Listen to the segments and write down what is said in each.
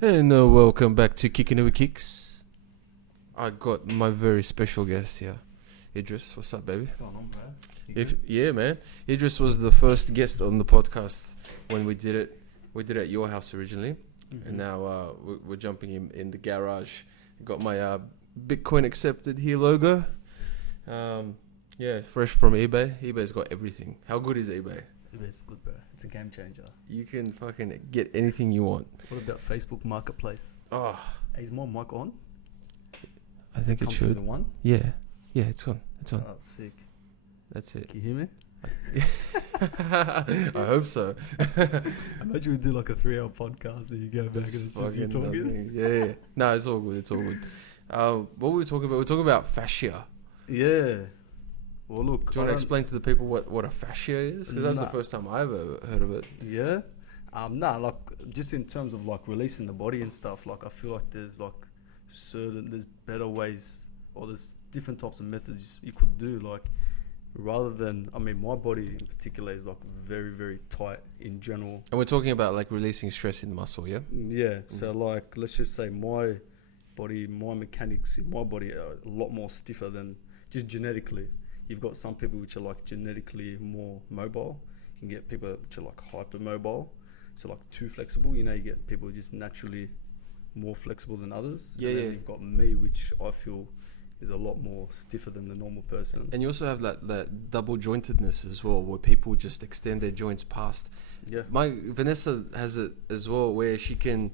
And welcome back to Kickin with KiKz. I got my very special guest here, Idriss. What's up, baby? What's going on, bro? Yeah, man. Idriss was the first guest on the podcast when we did it. We did it at your house originally, and now we're jumping in the garage. Got my Bitcoin accepted here logo. Yeah, fresh from eBay. eBay's got everything. How good is eBay? It's good, bro. It's a game changer. You can fucking get anything you want. What about Facebook Marketplace? Oh, Hey, is my mic on? I think it Come through should. the one? Yeah, it's on. It's on. Oh, sick. That's it. Can you hear me? I hope so. Imagine we do like a 3-hour podcast and you go back and it's just you talking. Nothing. Yeah. No, it's all good. It's all good. What were we talking about? We're talking about fascia. Yeah. Well, look. Do you want to explain to the people what a fascia is? Because that's the first time I ever heard of it. Yeah. Like just in terms of like releasing the body and stuff, like I feel like there's better ways or there's different types of methods you could do. Like rather than, my body in particular is like very, very tight in general. And we're talking about like releasing stress in the muscle, yeah? Yeah. So like, let's just say my mechanics in my body are a lot more stiffer than just genetically. You've got some people which are like genetically more mobile. You can get people which are like hypermobile, so like too flexible. You get people just naturally more flexible than others. Yeah, and then yeah. You've got me, which I feel is a lot more stiffer than the normal person. And you also have that double jointedness as well, where people just extend their joints past. Yeah. Vanessa has it as well, where she can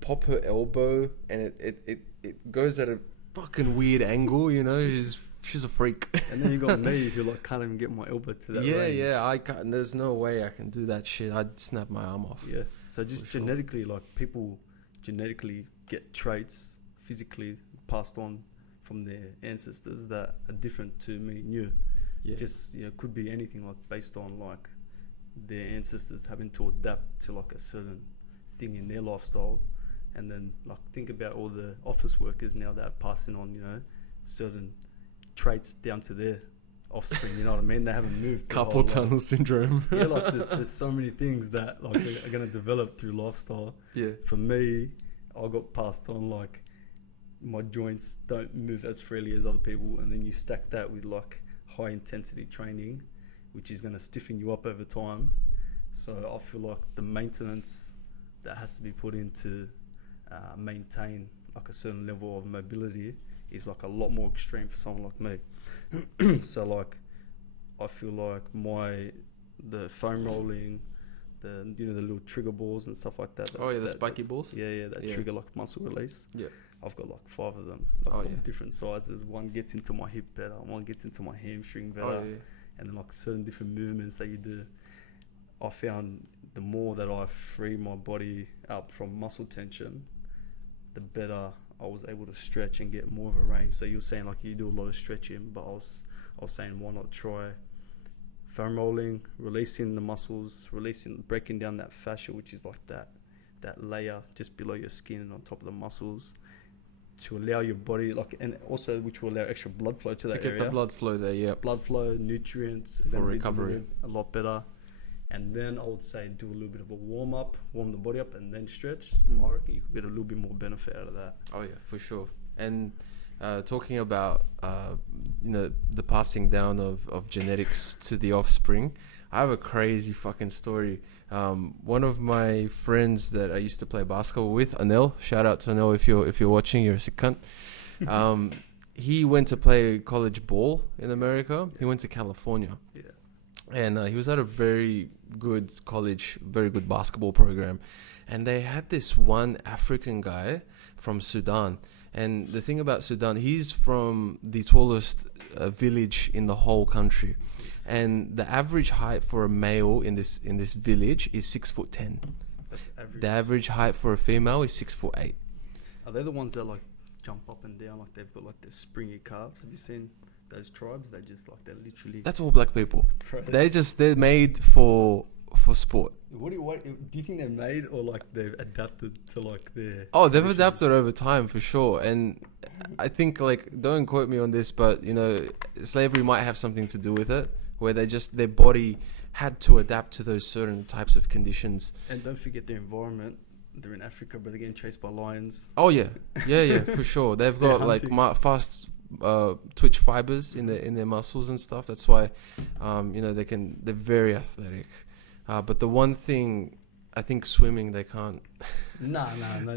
pop her elbow and it goes at a fucking weird angle. She's a freak. And then you got me, who like can't even get my elbow to that range. Yeah, I can't. There's no way I can do that shit. I'd snap my arm off. Yeah. So just genetically, like people genetically get traits physically passed on from their ancestors that are different to me and you. Yeah. Just could be anything like based on like their ancestors having to adapt to like a certain thing in their lifestyle, and then like think about all the office workers now that are passing on certain traits down to their offspring. You know what I mean? They haven't moved. Carpal tunnel syndrome. Yeah, like there's so many things that like are going to develop through lifestyle. Yeah. For me, I got passed on like my joints don't move as freely as other people, and then you stack that with like high intensity training, which is going to stiffen you up over time. So I feel like the maintenance that has to be put into maintain like a certain level of mobility is like a lot more extreme for someone like me. So like I feel like the foam rolling, the little trigger balls and stuff like that. The spiky balls. Yeah, that trigger like muscle release. Yeah, I've got like 5 of them, different sizes. One gets into my hip better, one gets into my hamstring better, and then like certain different movements that you do. I found the more that I free my body up from muscle tension, the better I was able to stretch and get more of a range. So you're saying like you do a lot of stretching, but I was saying why not try foam rolling, releasing the muscles, breaking down that fascia, which is like that layer just below your skin and on top of the muscles, to allow your body and also which will allow extra blood flow to that area. To get the blood flow there, yeah. Blood flow, nutrients for recovery, a lot better. And then I would say do a little bit of a warm the body up, and then stretch. I reckon you could get a little bit more benefit out of that. Oh yeah, for sure. And talking about the passing down of genetics to the offspring, I have a crazy fucking story. One of my friends that I used to play basketball with, Anel, shout out to Anel if you're watching, you're a sick cunt. He went to play college ball in America. He went to California. Yeah. And he was at a very good college, very good basketball program. And they had this one African guy from Sudan. And the thing about Sudan, he's from the tallest village in the whole country. Yes. And the average height for a male in this village is 6'10". That's average. The average height for a female is 6'8". Are they the ones that like jump up and down like they've got like their springy calves? Have you seen those tribes? They're literally... That's all black people. Right. They're made for sport. What do you think they're made, or like they've adapted to like their... Oh, they've adapted over time for sure. And I think like, don't quote me on this, but slavery might have something to do with it, where their body had to adapt to those certain types of conditions. And don't forget the environment they're in Africa, but they're getting chased by lions. Oh yeah, for sure. They've got like fast twitch fibers in their muscles and stuff. That's why, they're very athletic. But the one thing, I think swimming they can't. No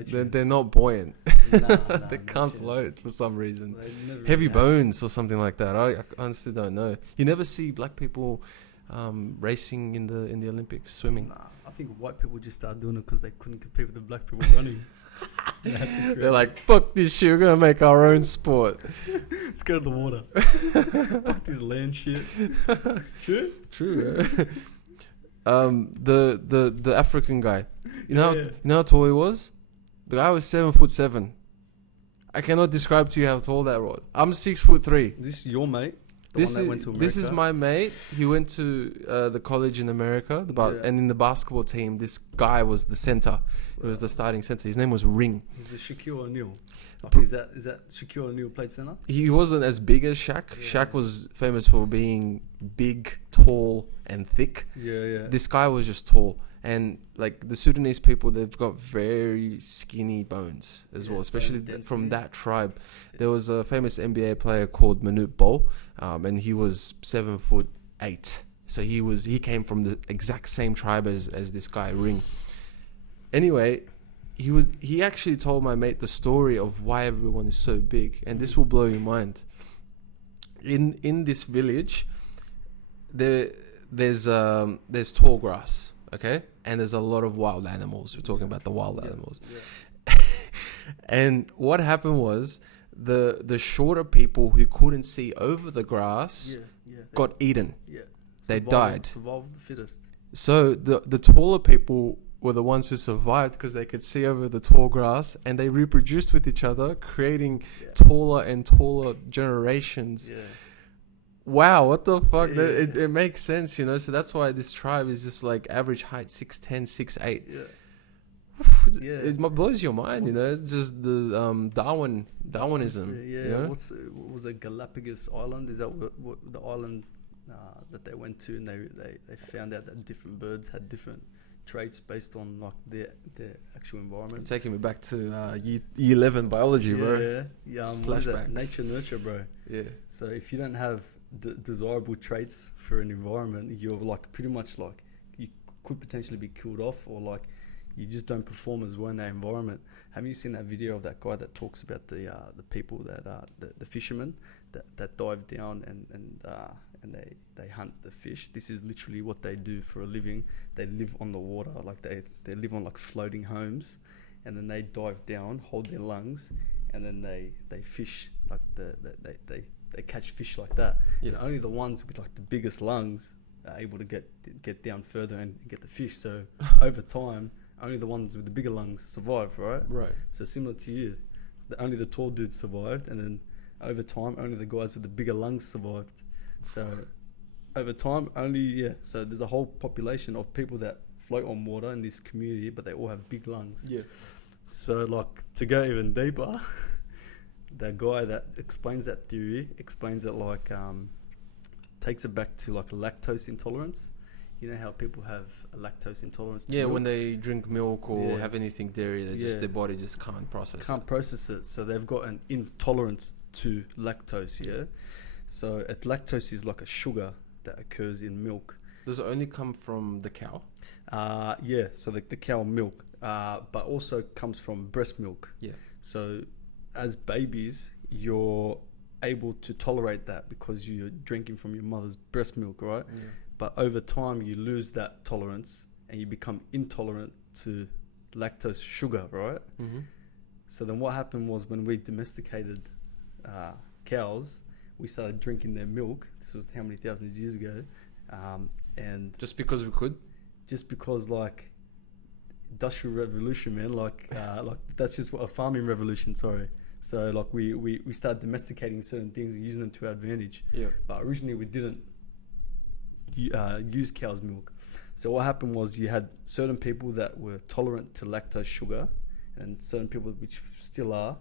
they're not buoyant. They can't float for some reason. Heavy bones or something like that. I honestly don't know. You never see black people racing in the Olympics swimming. Nah, I think white people just started doing it because they couldn't compete with the black people running. They're like, fuck this shit, we're gonna make our own sport. Let's go to the water. Fuck this land shit. True. The African guy, you know how tall he was? The guy was 7'7". I cannot describe to you how tall that was. I'm 6'3". This is your mate. This is my mate. He went to the college in America, and in the basketball team, this guy was the center. He was the starting center. His name was Ring. He's the Shaquille O'Neal. Like, is that Shaquille O'Neal played center? He wasn't as big as Shaq. Yeah. Shaq was famous for being big, tall, and thick. Yeah. This guy was just tall. And like the Sudanese people, they've got very skinny bones as well, especially from that tribe. There was a famous NBA player called Manute Bol, and he was 7'8". So he came from the exact same tribe as this guy Ring. Anyway, he actually told my mate the story of why everyone is so big, and this will blow your mind. In this village, there's tall grass. Okay, and there's a lot of wild animals. We're talking about the wild animals. Yeah. And what happened was the shorter people who couldn't see over the grass got eaten. Yeah. They died. Survival of the fittest. So the taller people were the ones who survived because they could see over the tall grass, and they reproduced with each other, creating taller and taller generations. Yeah. Wow, what the fuck? Yeah. It makes sense, So that's why this tribe is just like average height 6'10", 6'8". Yeah. It blows your mind, It's just the Darwinism. Yeah. What was it? Galapagos Island? Is that what the island that they went to, and they found out that different birds had different traits based on like their actual environment. You're taking me back to year 11 biology, bro. Yeah. What is that? Nature nurture, bro. Yeah. So if you don't have desirable traits for an environment, you're like pretty much like you could potentially be killed off, or like you just don't perform as well in that environment. Have you seen that video of that guy that talks about the people that the fishermen that dive down and they hunt the fish? This is literally what they do for a living. They live on the water, like they live on like floating homes, and then they dive down, hold their lungs, and then they fish like they catch fish like that. Yeah. And only the ones with like the biggest lungs are able to get down further and get the fish. So over time, only the ones with the bigger lungs survive, right? Right. So similar to you, only the tall dudes survived, and then over time, only the guys with the bigger lungs survived. So over time, so there's a whole population of people that float on water in this community, but they all have big lungs. Yeah. So like to go even deeper, that guy that explains that theory explains it like takes it back to like lactose intolerance. You know how people have a lactose intolerance to milk? When they drink milk or have anything dairy, their body just can't process it. So they've got an intolerance to lactose. So lactose is like a sugar that occurs in milk. Does it only come from the cow? So the cow milk, but also comes from breast milk. Yeah. So as babies, you're able to tolerate that because you're drinking from your mother's breast milk, right? Yeah. But over time, you lose that tolerance and you become intolerant to lactose sugar, right? Mm-hmm. So then what happened was when we domesticated cows, we started drinking their milk. This was how many thousands of years ago. And just because we could? Just because like industrial revolution, man, like that's just a farming revolution, sorry. So like we started domesticating certain things and using them to our advantage. Yeah. But originally we didn't use cow's milk. So what happened was you had certain people that were tolerant to lactose sugar, and certain people which still are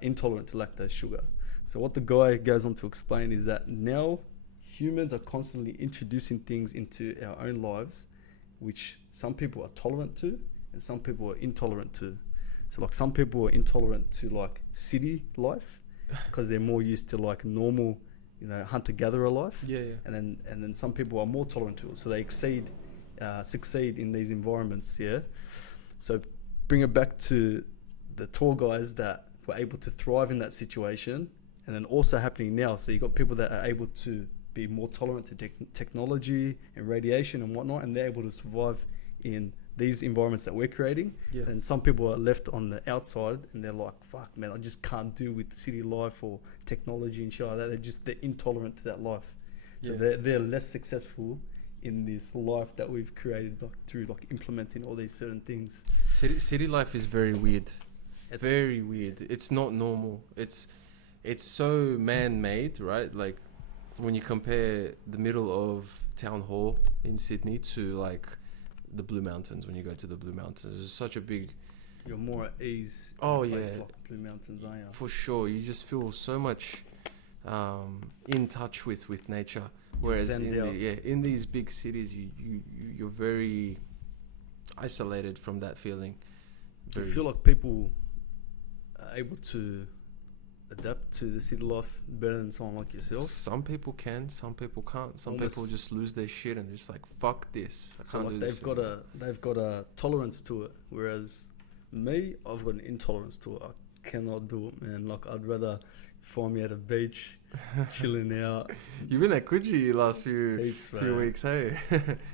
intolerant to lactose sugar. So what the guy goes on to explain is that now humans are constantly introducing things into our own lives which some people are tolerant to and some people are intolerant to. So like some people are intolerant to like city life because they're more used to like normal, you know, hunter-gatherer life. Yeah. And then some people are more tolerant to it, so they succeed in these environments. Yeah. So bring it back to the tour guys that were able to thrive in that situation, and then also happening now. So you got people that are able to be more tolerant to technology and radiation and whatnot, and they're able to survive in these environments that we're creating. Yeah. And some people are left on the outside and they're like, fuck man, I just can't do with city life or technology and shit like that. They're intolerant to that life. So they're less successful in this life that we've created through implementing all these certain things. City life is very weird. It's very weird. It's not normal. It's so man-made, right? Like when you compare the middle of Town Hall in Sydney to like the Blue Mountains, when you go to the Blue Mountains, there's such a big... You're more at ease in a place like Blue Mountains, aren't you? For sure. You just feel so much in touch with nature. Whereas in these big cities, you're very isolated from that feeling. I feel like people are able to adapt to the city life better than someone like yourself. Some people can, some people can't. Some people just lose their shit and just like, fuck this. I can't do this. They've got a tolerance to it, whereas me, I've got an intolerance to it. I cannot do it, man. Like I'd rather find me at a beach, chilling out. You've been at Coogee last few weeks, hey?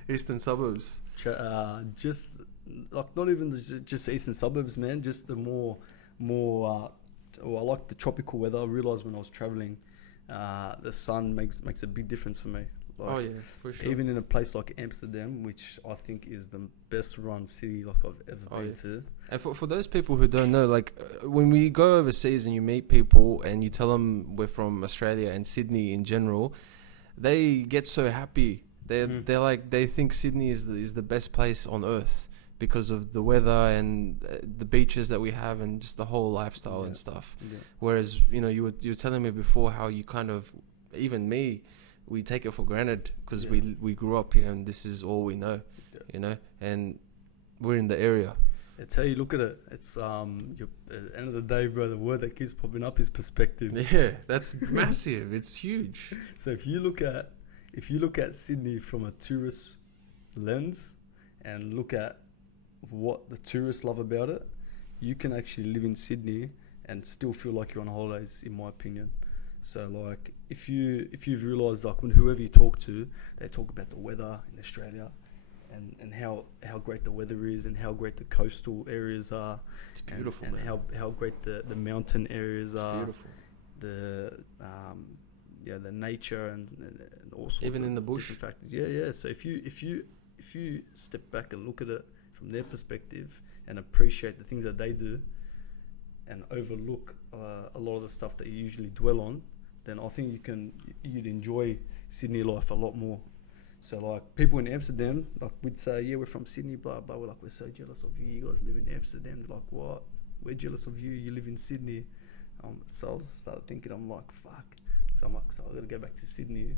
Eastern suburbs. Just like not even just eastern suburbs, man. Just the more. I like the tropical weather. I realised when I was travelling, the sun makes a big difference for me. Like, for sure. Even in a place like Amsterdam, which I think is the best run city like I've ever been to. And for those people who don't know, like when we go overseas and you meet people and you tell them we're from Australia and Sydney in general, they get so happy. They're like, they think Sydney is the best place on earth because of the weather and the beaches that we have and just the whole lifestyle and stuff. Yeah. Whereas, you know, you were telling me before how you kind of, even me, we take it for granted because we grew up here and this is all we know, you know, and we're in the area. It's how you look at it. It's at the end of the day, bro, the word that keeps popping up is perspective. Yeah, that's massive. It's huge. So if you look at Sydney from a tourist lens and look at what the tourists love about it, you can actually live in Sydney and still feel like you're on holidays, in my opinion. So like if you've realised, like when whoever you talk to, they talk about the weather in Australia and how great the weather is and how great the coastal areas are. It's beautiful, and man. how great the mountain areas are. Beautiful. The nature and all sorts even of in the bush factors. Yeah. So if you step back and look at it from their perspective and appreciate the things that they do and overlook a lot of the stuff that you usually dwell on, then I think you'd enjoy Sydney life a lot more. So like people in Amsterdam, like we'd say, yeah, we're from Sydney, blah blah. We're so jealous of you. You guys live in Amsterdam. They're like, what? We're jealous of you. You live in Sydney. So I started thinking, I'm like, fuck. So I'm like, so I got to go back to Sydney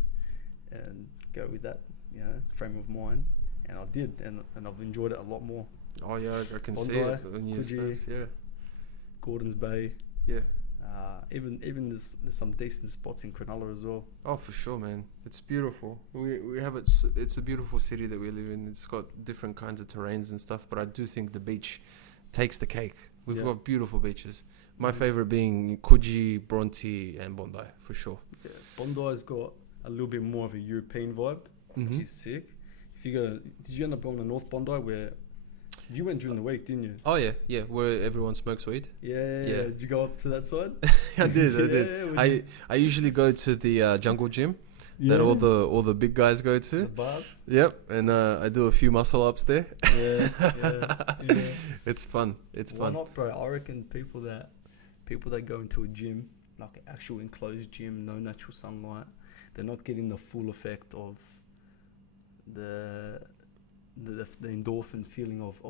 and go with that, you know, frame of mind. And I did, and I've enjoyed it a lot more. Oh yeah, I can Bondi, see it on your snaps, yeah. Gordons Bay. Yeah. Even there's some decent spots in Cronulla as well. Oh, for sure, man. It's beautiful. We have it. It's a beautiful city that we live in. It's got different kinds of terrains and stuff, but I do think the beach takes the cake. We've got beautiful beaches. My favorite being Coogee, Bronte, and Bondi, for sure. Yeah, Bondi's got a little bit more of a European vibe, which is sick. If you go, did you end up going to North Bondi where? You went during the week, didn't you? Oh yeah, where everyone smokes weed. Yeah. Did you go up to that side? I did. I usually go to the jungle gym that all the big guys go to. The bars. Yep, and I do a few muscle ups there. Yeah. It's fun. Why not, bro? I reckon people that go into a gym, like an actual enclosed gym, no natural sunlight, they're not getting the full effect of the endorphin feeling of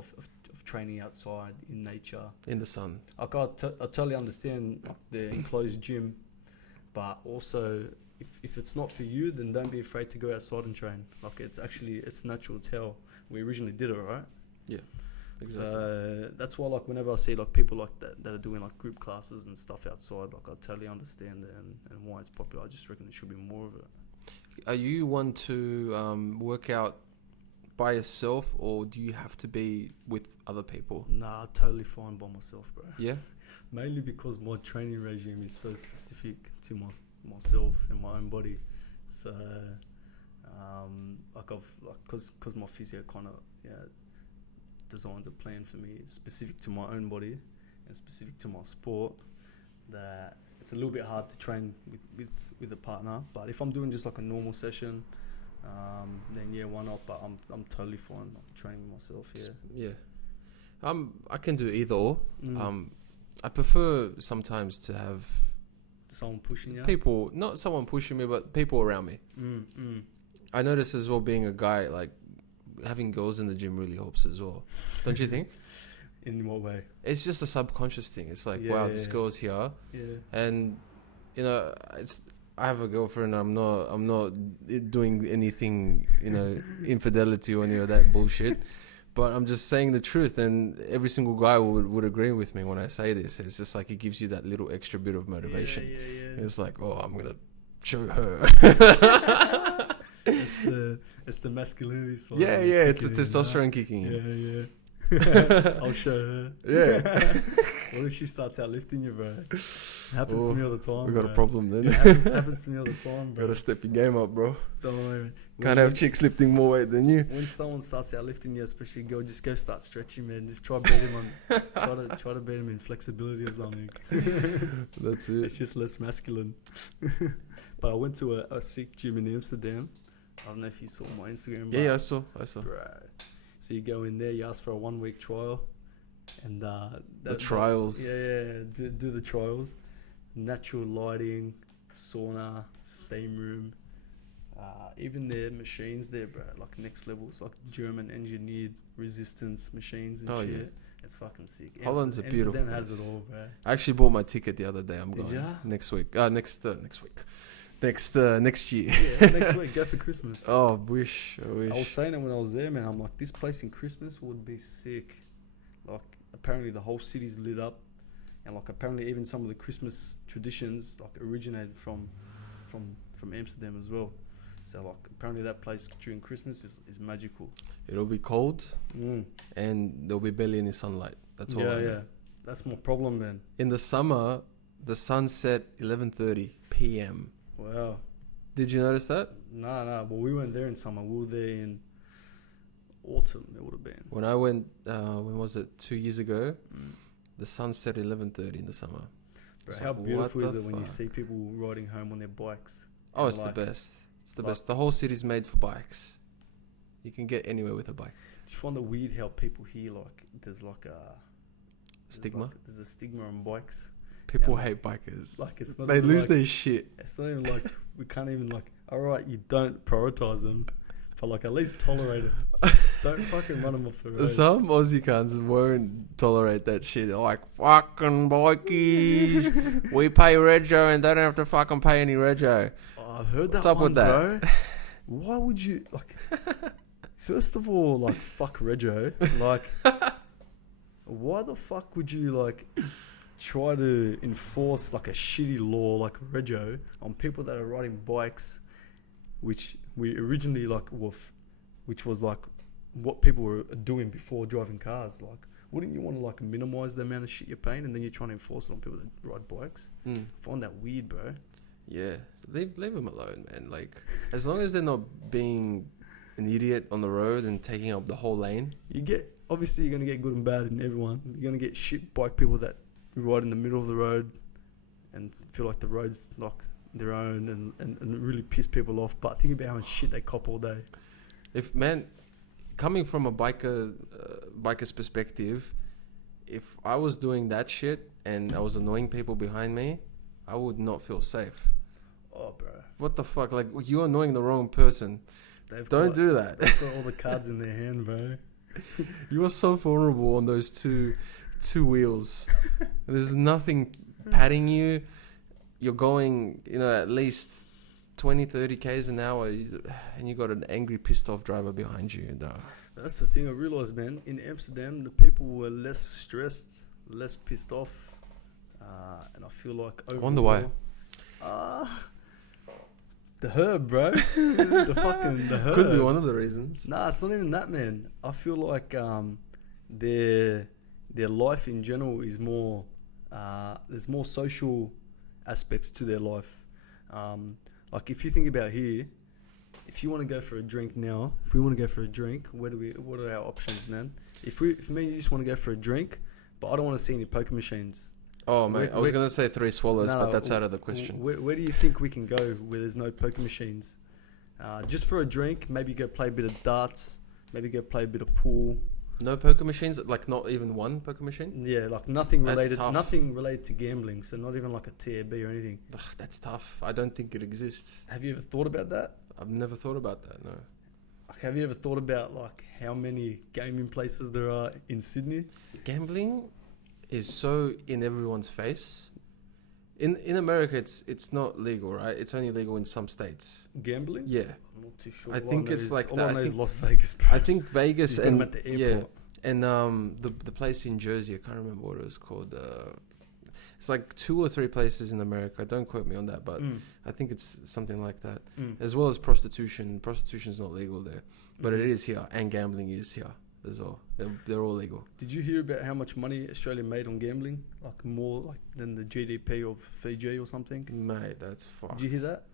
training outside in nature in the sun. I totally understand like, the enclosed gym, but also if it's not for you, then don't be afraid to go outside and train. Like it's natural. It's how we originally did it, right? Yeah, exactly. So that's why, like, whenever I see like people like that are doing like group classes and stuff outside, like I totally understand it and why it's popular. I just reckon there should be more of it. Are you one to work out by yourself, or do you have to be with other people? Nah, totally fine by myself, bro. Yeah. Mainly because my training regime is so specific to myself and my own body. So, because my physio kind of designs a plan for me specific to my own body and specific to my sport, that it's a little bit hard to train with a partner. But if I'm doing just like a normal session, then yeah, why not? But I'm totally fine training myself. Yeah. Yeah. I can do either or. I prefer sometimes to have someone pushing you. People, not someone pushing me, but people around me. I notice as well, being a guy, like having girls in the gym really helps as well. Don't you think? In what way? It's just a subconscious thing. It's like, wow, this girl's here, and you know, I have a girlfriend. I'm not doing anything, you know, infidelity or any of that bullshit. But I'm just saying the truth, and every single guy would agree with me when I say this. It's just like it gives you that little extra bit of motivation. Yeah. It's like, oh, I'm gonna show her. It's the masculinity side. Yeah, it's the testosterone kicking in. Yeah. I'll show her. Yeah. What if she starts out lifting you, bro? It happens to me all the time. We got a problem then. It happens to me all the time, bro. Gotta step your game up, bro. Don't worry. Can't have chicks lifting more weight than you. When someone starts out lifting you, especially a girl, just go start stretching, man. Just try beat him on. try to beat him in flexibility or something. That's it. It's just less masculine. But I went to a sick gym in Amsterdam. I don't know if you saw my Instagram. Yeah, I saw. Bro. So you go in there, you ask for a 1 week trial, and the trials. Do the trials. Natural lighting, sauna, steam room, even their machines there, bro, like next level. It's like German engineered resistance machines and shit. Yeah. It's fucking sick. Holland's a beautiful Amsterdam has it all, bro. I actually bought my ticket the other day. I'm Did going ya? next week. Next week. Next year. Yeah, next week. Go for Christmas. Oh, I wish. I was saying it when I was there, man. I'm like, this place in Christmas would be sick. Like, apparently the whole city's lit up, and like apparently even some of the Christmas traditions like originated from Amsterdam as well. So like apparently that place during Christmas is magical. It'll be cold, and there'll be barely any sunlight. That's all. Yeah. That's my problem, man. In the summer, the sun set 11:30 p.m. Wow. Did you notice that? Nah. Well, we weren't there in summer. We were there in autumn. It would have been. When I went, when was it? 2 years ago. The sun set 11:30 in the summer. Bro, how like, beautiful is it when you see people riding home on their bikes? Oh, it's like, the best. It's the best. The whole city's made for bikes. You can get anywhere with a bike. Do you find it weird how people here, like, there's like a stigma? There's a stigma on bikes. People hate bikers. Like, it's not they lose like, their shit. It's not even like, we can't even like, alright, you don't prioritize them, but like at least tolerate it. Don't fucking run them off the road. Some Aussie cunts won't tolerate that shit. They're like, fucking bikies. We pay rego and they don't have to fucking pay any rego. Oh, I've heard What's that up one, with that? bro. Why would you, like, first of all, like, fuck rego. Like, why the fuck would you, like, try to enforce, like, a shitty law like rego on people that are riding bikes, which we originally, like, which was, like, what people were doing before driving cars. Like, wouldn't you want to, like, minimize the amount of shit you're paying, and then you're trying to enforce it on people that ride bikes? I find that weird, bro. Yeah, leave them alone, man. Like, as long as they're not being an idiot on the road and taking up the whole lane. Obviously you're gonna get good and bad in everyone. You're gonna get shit bike people that ride in the middle of the road and feel like the road's like their own and really piss people off. But think about how much shit they cop all day. Coming from a biker's perspective, if I was doing that shit and I was annoying people behind me, I would not feel safe. Oh, bro. What the fuck? Like, you're annoying the wrong person. Don't do that. They've got all the cards in their hand, bro. You are so vulnerable on those two wheels. There's nothing patting you. You're going, at least 20, 30 Ks an hour, and you got an angry, pissed off driver behind you. No. That's the thing I realised, man. In Amsterdam, the people were less stressed, less pissed off. And I feel like overall... I wonder why. The herb, bro. the herb. Could be one of the reasons. Nah, it's not even that, man. I feel like their life in general is more... there's more social aspects to their life. Like if you think about here, if you want to go for a drink now, if we want to go for a drink, what are our options, man? If me and you just want to go for a drink, but I don't want to see any poker machines. Oh, mate, I was going to say 3 swallows, but that's out of the question. Where do you think we can go where there's no poker machines? Just for a drink, maybe go play a bit of darts, maybe go play a bit of pool. No poker machines? Like not even one poker machine? Yeah, like nothing related to gambling, so not even like a TAB or anything. Ugh, that's tough. I don't think it exists. Have you ever thought about that? I've never thought about that, no. Have you ever thought about like how many gaming places there are in Sydney? Gambling is so in everyone's face. In America, it's not legal, right? It's only legal in some states. Gambling? Yeah. I'm not too sure. I think it's like all that. I know is Las Vegas, bro. I think Vegas You've got 'em at the airport. and the place in Jersey, I can't remember what it was called. It's like 2 or 3 places in America. Don't quote me on that, but I think it's something like that. As well as prostitution. Prostitution's not legal there, but it is here, and gambling is here as well. They're all legal. Did you hear about how much money Australia made on gambling? Like more than the GDP of Fiji or something? Mate, that's fucked. Did you hear that?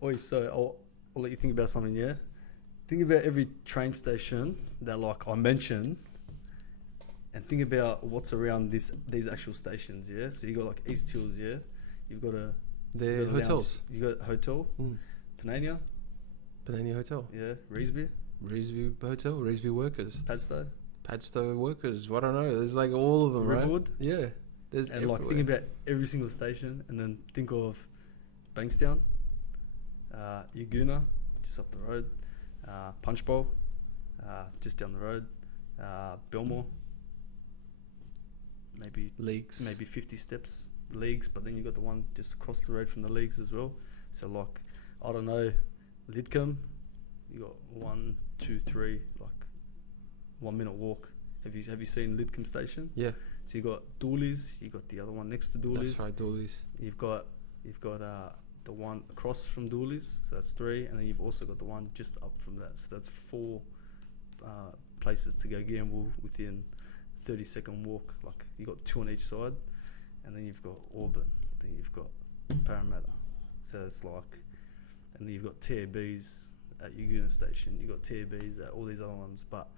Oh, so I'll let you think about something, yeah? Think about every train station that like I mentioned, and think about what's around these actual stations, yeah? So you got like East Hills, yeah? You've got They're hotels. You got a hotel, Panania Hotel. Yeah, Reesby Hotel, Reesby Workers. Padstow Workers. I don't know. There's like all of them, Riverwood. Right? Yeah. There's and like think about every single station, and then think of Bankstown, Yaguna, just up the road, Punch Bowl, just down the road, Belmore, maybe Leagues, maybe 50 steps, Leagues, but then you got the one just across the road from the Leagues as well. So like, I don't know, Lidcombe, you got 1, 2, 3, like 1 minute walk. Have you seen Lidcombe Station? Yeah. So you got Dooley's, you got the other one next to Dooley's. That's right, Dooley's. You've got the one across from Dooley's, so that's 3, and then you've also got the one just up from that, so that's 4 places to go gamble within 30-second walk. Like you got 2 on each side, and then you've got Auburn, then you've got Parramatta, so it's like, and then you've got TABs at Yaguna Station, you've got TABs at all these other ones. But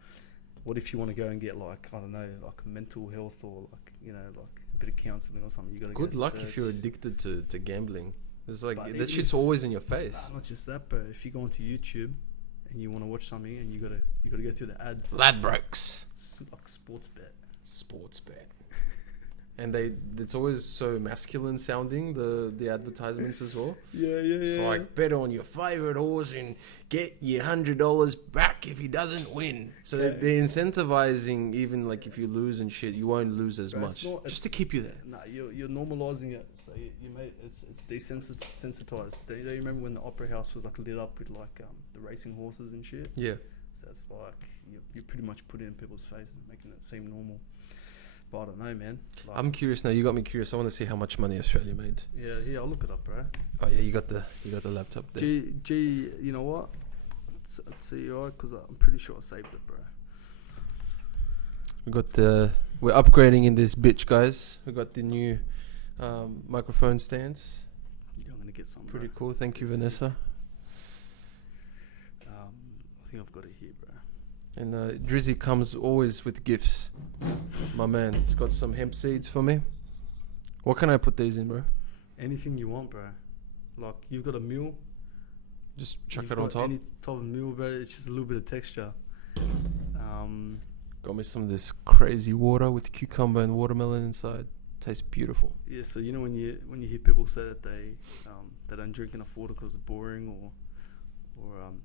what if you want to go and get like, I don't know, like mental health or like, you know, like a bit of counselling or something? You got to good luck if you're addicted to gambling. It's like but that shit's always in your face. Not just that, bro. If you go onto YouTube and you want to watch something and you gotta go through the ads. Ladbrokes. Like sports bet. And it's always so masculine sounding, the advertisements as well. Yeah. It's like, bet on your favourite horse and get your $100 back if he doesn't win. So they're incentivizing, even like if you lose and shit, you won't lose as much. Just to keep you there. Nah, you're normalizing it. So you made it's desensitized. Don't you remember when the Opera House was like lit up with like the racing horses and shit? Yeah. So it's like you pretty much put it in people's faces, making it seem normal. But I don't know, man. Like, I'm curious now. You got me curious. I want to see how much money Australia made. Yeah, I'll look it up, bro. Oh yeah, you got the laptop there. G, you know what? I'd see you because I'm pretty sure I saved it, bro. We're upgrading in this bitch, guys. We got the new microphone stands. Yeah, I'm gonna get some. Pretty bro. cool. Thank you, Vanessa. I think I've got it here, bro. And Drissy comes always with gifts. My man, he's got some hemp seeds for me. What can I put these in, bro? Anything you want, bro. Like, you've got a mule. Just chuck it on top. Any type of mule, bro. It's just a little bit of texture. Got me some of this crazy water with cucumber and watermelon inside. Tastes beautiful. Yeah, so you know when you hear people say that they don't drink enough water because it's boring or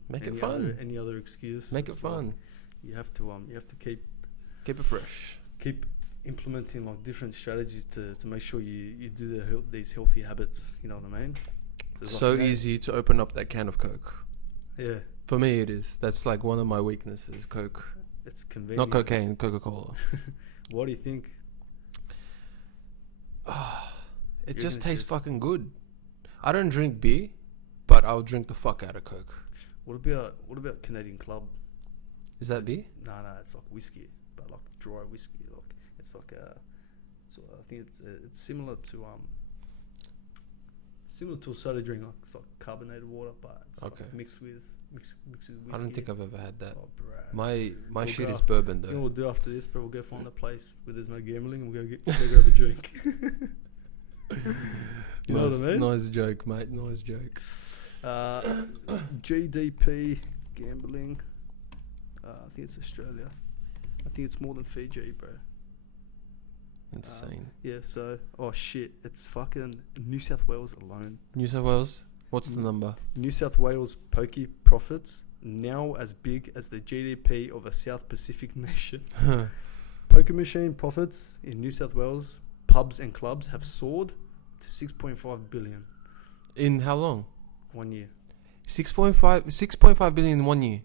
make it fun. Any other excuse. Make it fun. Like, you have to keep it fresh. Keep implementing like different strategies to make sure you do these healthy habits. You know what I mean? So easy to open up that can of Coke. Yeah. For me, it is. That's like one of my weaknesses, Coke. It's convenient. Not cocaine, Coca-Cola. What do you think? It just tastes fucking good. I don't drink beer, but I'll drink the fuck out of Coke. What about Canadian Club? Is that beer? No, it's like whiskey, but like dry whiskey. Like it's like so I think it's similar to a soda drink. Like it's like carbonated water, but it's like mixed with whiskey. I don't think I've ever had that. Oh, bro. My shit is bourbon though. You know what we'll do after this, bro? We'll go find a place where there's no gambling and we'll go grab a drink. You know what I mean? Nice joke, mate. Nice joke. GDP gambling. I think it's Australia. I think it's more than Fiji, bro. Insane. So shit, it's fucking New South Wales alone. New South Wales? What's the number? New South Wales pokie profits now as big as the GDP of a South Pacific nation. Poker machine profits in New South Wales pubs and clubs have soared to 6.5 billion. In how long? 1 year. 6.5 billion in 1 year.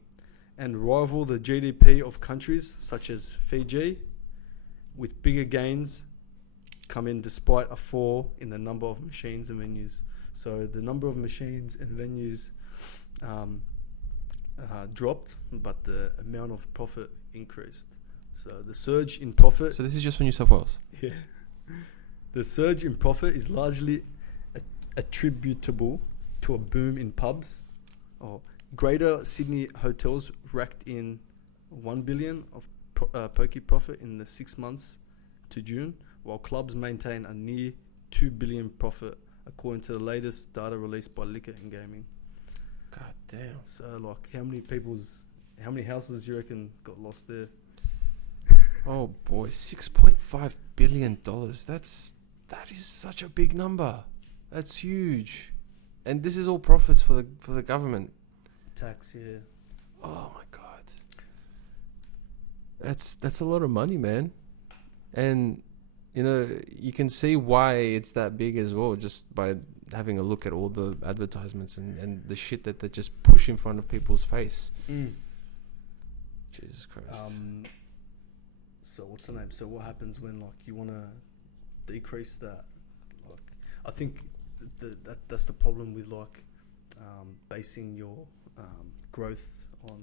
And rival the GDP of countries such as Fiji, with bigger gains come in despite a fall in the number of machines and venues. So the number of machines and venues dropped, but the amount of profit increased. So the surge in profit... So this is just for New South Wales? Yeah. The surge in profit is largely attributable to a boom in pubs. Greater Sydney hotels racked in 1 billion of pokey profit in the 6 months to June, while clubs maintain a near 2 billion profit, according to the latest data released by Liquor and Gaming. God damn. So, like, how many houses you reckon got lost there? Oh boy, $6.5 billion. That is such a big number. That's huge. And this is all profits for the government. Tax, yeah. Oh my god. That's a lot of money, man. And you can see why it's that big as well, just by having a look at all the advertisements and the shit that they just push in front of people's face. Jesus Christ. So what's the name? So what happens when you want to decrease that? I think that's the problem with basing your growth on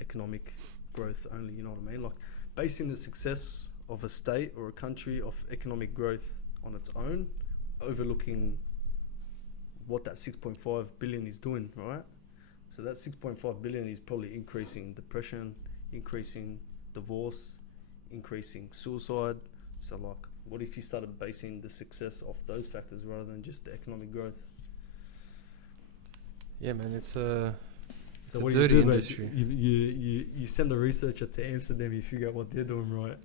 economic growth only. You know what I mean? Basing the success of a state or a country of economic growth on its own, overlooking what that 6.5 billion is doing, right? So that 6.5 billion is probably increasing depression, increasing divorce, increasing suicide. So what if you started basing the success off those factors rather than just the economic growth? Yeah, man, it's a what dirty industry. You send a researcher to Amsterdam, you figure out what they're doing right.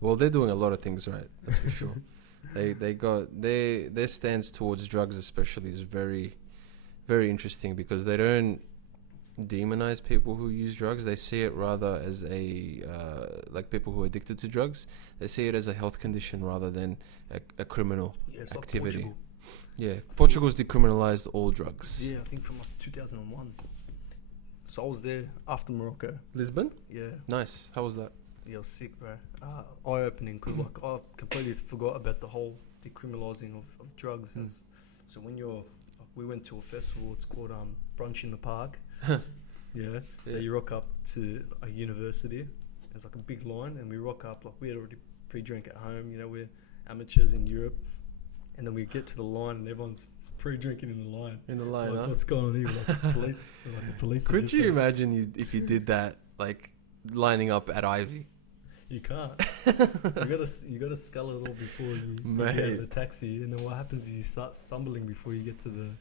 Well, they're doing a lot of things right, that's for sure. They got their stance towards drugs especially is very, very interesting, because they don't demonize people who use drugs. They see it rather as people who are addicted to drugs. They see it as a health condition rather than a criminal activity. Yeah, Portugal's decriminalized all drugs. Yeah, I think from 2001. So I was there after Morocco. Lisbon? Yeah. Nice. How was that? Yeah, it was sick, bro. Eye-opening, because I completely forgot about the whole decriminalizing of drugs. So when we went to a festival, it's called Brunch in the Park. Yeah. So you rock up to a university. There's a big line, and we rock up we had already pre-drink at home. We're amateurs in Europe. And then we get to the line, and everyone's pre-drinking in the line. Huh? What's going on here? The police. Could you imagine if you did that, lining up at Ivy? You can't. you gotta scull it all before you get out of the taxi, and then what happens is you start stumbling before you get to the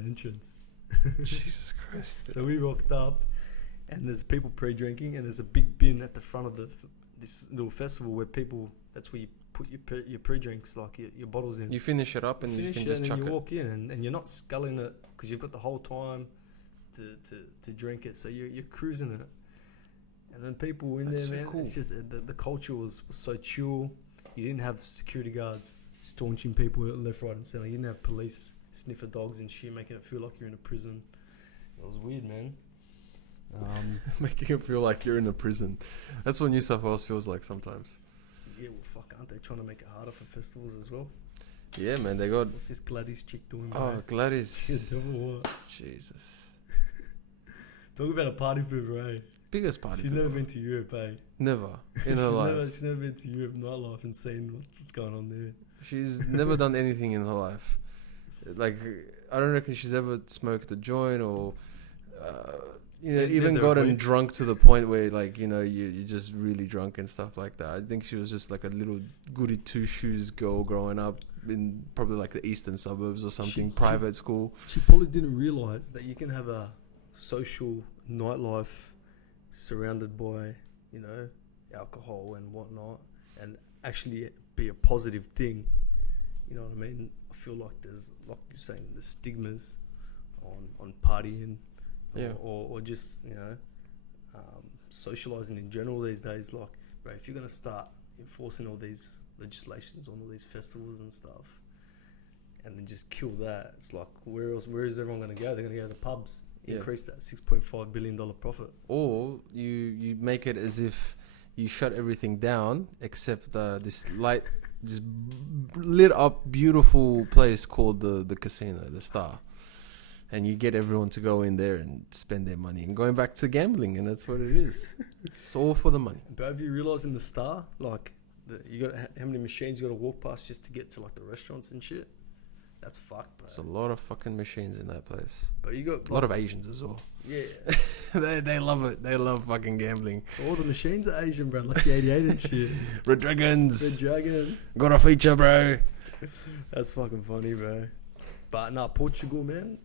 entrance. Jesus Christ! So we rocked up, and there's people pre-drinking, and there's a big bin at the front of this little festival where people. That's where you put your pre-drinks, your bottles in. You finish it up and you can just chuck it. And you walk in, and you're not sculling it because you've got the whole time to drink it. So you're cruising it. And then people in there, man, cool. It's just the culture was so chill. You didn't have security guards staunching people left, right, and center. You didn't have police sniffer dogs and shit, making it feel like you're in a prison. It was weird, man. Making it feel like you're in a prison. That's what New South Wales feels like sometimes. Yeah, well, fuck, aren't they trying to make it harder for festivals as well? Yeah, man, they got... What's this Gladys chick doing? Oh, man? Gladys. What? Jesus. Talk about a party pooper, eh? Biggest party She's never been to Europe, eh? Never. In her life. She's never been to Europe nightlife and seen what's going on there. She's never done anything in her life. Like, I don't reckon she's ever smoked a joint or... even gotten drunk to the point where, like, you're just really drunk and stuff like that. I think she was just like a little goody two-shoes girl growing up in probably like the eastern suburbs or something, private school. She probably didn't realise that you can have a social nightlife surrounded by, alcohol and whatnot, and actually be a positive thing. You know what I mean? I feel like there's, like you're saying, the stigmas on partying. Yeah. Or just, socialising in general these days. Like, bro, if you're going to start enforcing all these legislations on all these festivals and stuff, and then just kill that, it's like, where is everyone going to go? They're going to go to the pubs, increase that $6.5 billion profit. Or you make it as if you shut everything down except this lit up beautiful place called the casino, the Star. And you get everyone to go in there and spend their money and going back to gambling, and that's what it is. It's all for the money. But have you realised in the Star, like, you got how many machines you got to walk past just to get to like the restaurants and shit? That's fucked, bro. There's a lot of fucking machines in that place. But you got a lot of Asians as well. Yeah, they love it. They love fucking gambling. All the machines are Asian, bro. Like the 88 and shit. Red Dragons. Got a feature, bro. That's fucking funny, bro. But nah, Portugal, man.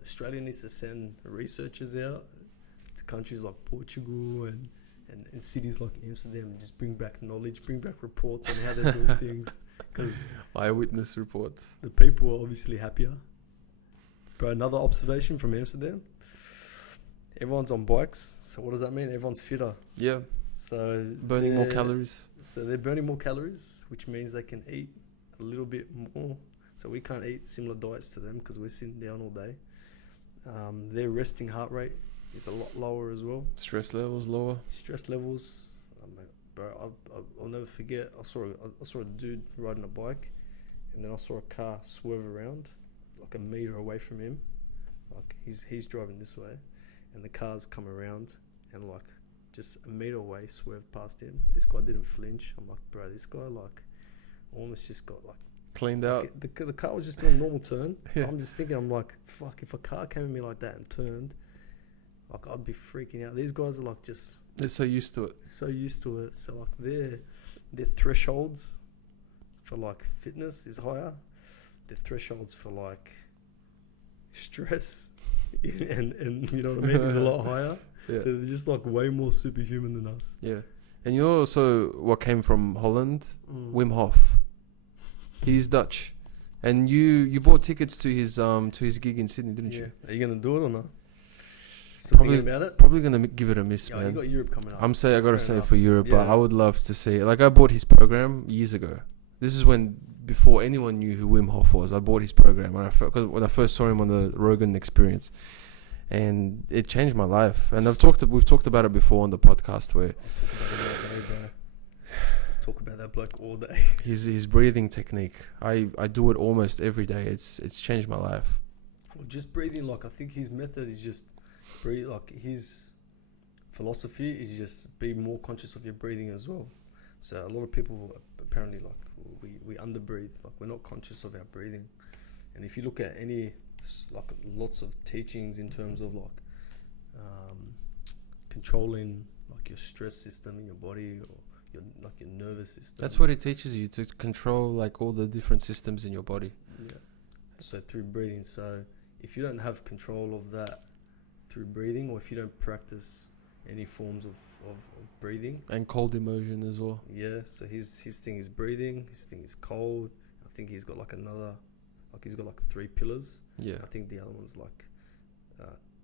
Australia needs to send researchers out to countries like Portugal and cities like Amsterdam and just bring back knowledge, bring back reports on how they're doing things. Because eyewitness reports. The people are obviously happier. Bro, another observation from Amsterdam. Everyone's on bikes. So what does that mean? Everyone's fitter. Yeah. So burning more calories. So they're burning more calories, which means they can eat a little bit more. So we can't eat similar diets to them because we're sitting down all day. Their resting heart rate is a lot lower as well. Stress levels lower. Bro, I'll never forget. I saw a dude riding a bike, and then I saw a car swerve around, like a meter away from him. Like he's driving this way, and the car's come around, and like just a meter away swerved past him. This guy didn't flinch. I'm like, bro, this guy like almost just got like cleaned out. The car was just doing a normal turn. Yeah. I'm just thinking, I'm like, fuck, if a car came at me like that and turned, like I'd be freaking out. These guys are like just... They're so used to it. So like their thresholds for like fitness is higher. Their thresholds for like stress and you know what I mean, is a lot higher. Yeah. So they're just like way more superhuman than us. Yeah. And you know also what came from Holland? Wim Hof. He's Dutch, and you bought tickets to his gig in Sydney, didn't you? Are you gonna do it or not? Probably gonna give it a miss, man. You got Europe coming up. I gotta say for Europe, but I would love to see it. Like I bought his program years ago. This is before anyone knew who Wim Hof was. I bought his program when I first saw him on the Rogan Experience, and it changed my life. And we've talked about it before on the podcast where. Talk about that bloke all day. His breathing technique. I do it almost every day. It's changed my life. Well, just breathing, like I think his method is just breathe. Like his philosophy is just be more conscious of your breathing as well. So a lot of people apparently like we underbreathe. Like we're not conscious of our breathing. And if you look at lots of teachings in terms of controlling like your stress system in your body or your nervous system. That's what it teaches you, to control like all the different systems in your body. Yeah. So through breathing. So if you don't have control of that through breathing, or if you don't practice any forms of breathing. And cold immersion as well. Yeah. So his thing is breathing. His thing is cold. I think he's got he's got 3 pillars. Yeah. I think the other one's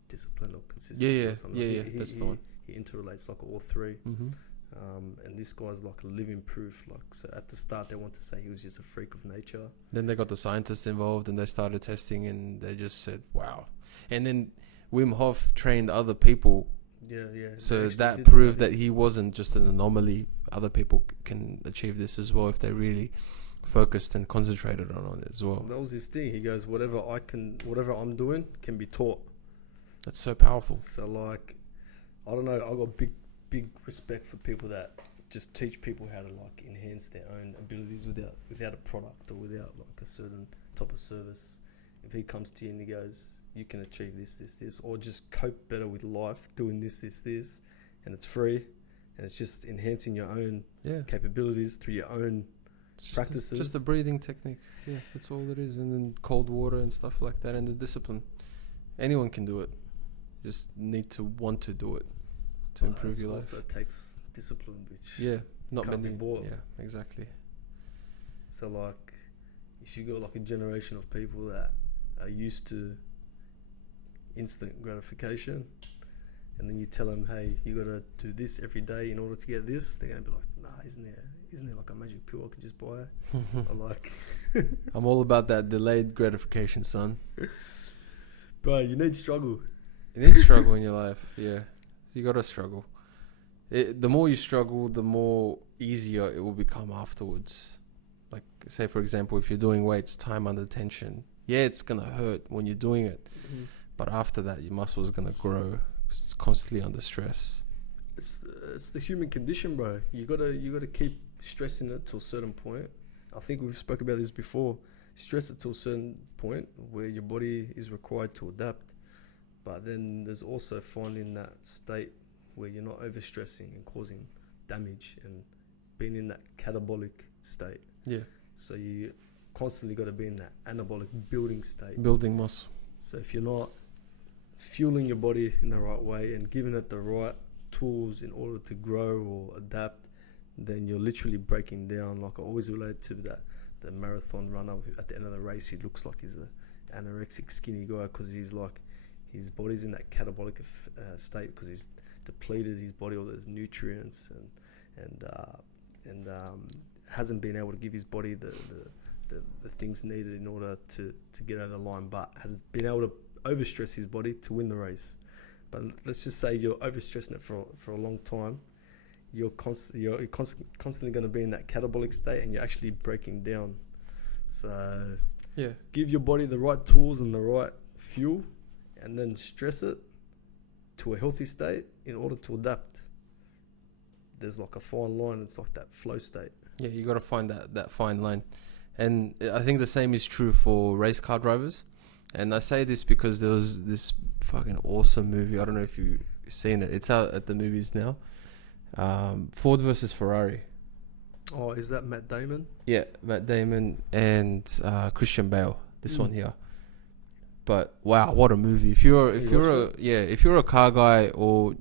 discipline or consistency. Yeah. Or something. Yeah. That's the one. He interrelates like all 3. Mm-hmm. And this guy's like a living proof. Like, so at the start, they want to say he was just a freak of nature. Then they got the scientists involved, and they started testing, and they just said, "Wow!" And then Wim Hof trained other people. Yeah. So that proved that he wasn't just an anomaly. Other people can achieve this as well if they really focused and concentrated on it as well. That was his thing. He goes, whatever I'm doing can be taught. That's so powerful. So like, I don't know. I got big respect for people that just teach people how to like enhance their own abilities without a product or without like a certain type of service. If he comes to you and he goes, you can achieve this, or just cope better with life doing this, and it's free, and it's just enhancing your own capabilities through your own practices. Just a breathing technique. Yeah, that's all it is. And then cold water and stuff like that, and the discipline. Anyone can do it. You just need to want to do it to improve your life. Also takes discipline, which not can't many. be bought. Yeah, exactly. So like, if you got like a generation of people that are used to instant gratification, and then you tell them, hey, you gotta do this every day in order to get this, they're gonna be like, nah, isn't there like a magic pill I could just buy? Or like, I'm all about that delayed gratification, son. Bro, you need struggle. You need struggle in your life. Yeah, you gotta struggle. The more you struggle, the more easier it will become afterwards. Like, say for example, if you're doing weights, time under tension, it's gonna hurt when you're doing it, but after that, your muscle's gonna grow. It's constantly under stress. It's the human condition, bro. You gotta keep stressing it to a certain point. I think we've spoke about this before. Stress it to a certain point where your body is required to adapt, but then there's also finding that state where you're not overstressing and causing damage and being in that catabolic state. Yeah. So you constantly got to be in that anabolic building state. Building muscle. So if you're not fueling your body in the right way and giving it the right tools in order to grow or adapt, then you're literally breaking down. Like I always relate to the marathon runner who at the end of the race, he looks like he's a anorexic skinny guy because he's like, his body's in that catabolic state because he's depleted his body all those nutrients and hasn't been able to give his body the things needed in order to get over the line, but has been able to overstress his body to win the race. But let's just say you're overstressing it for a long time. You're constantly going to be in that catabolic state, and you're actually breaking down. So give your body the right tools and the right fuel, and then stress it to a healthy state in order to adapt. There's like a fine line. It's like that flow state. Yeah, you got to find that fine line. And I think the same is true for race car drivers. And I say this because there was this fucking awesome movie. I don't know if you've seen it. It's out at the movies now. Ford versus Ferrari. Oh, is that Matt Damon? Yeah, Matt Damon and Christian Bale. This one here. But wow, what a movie! If you're a car guy or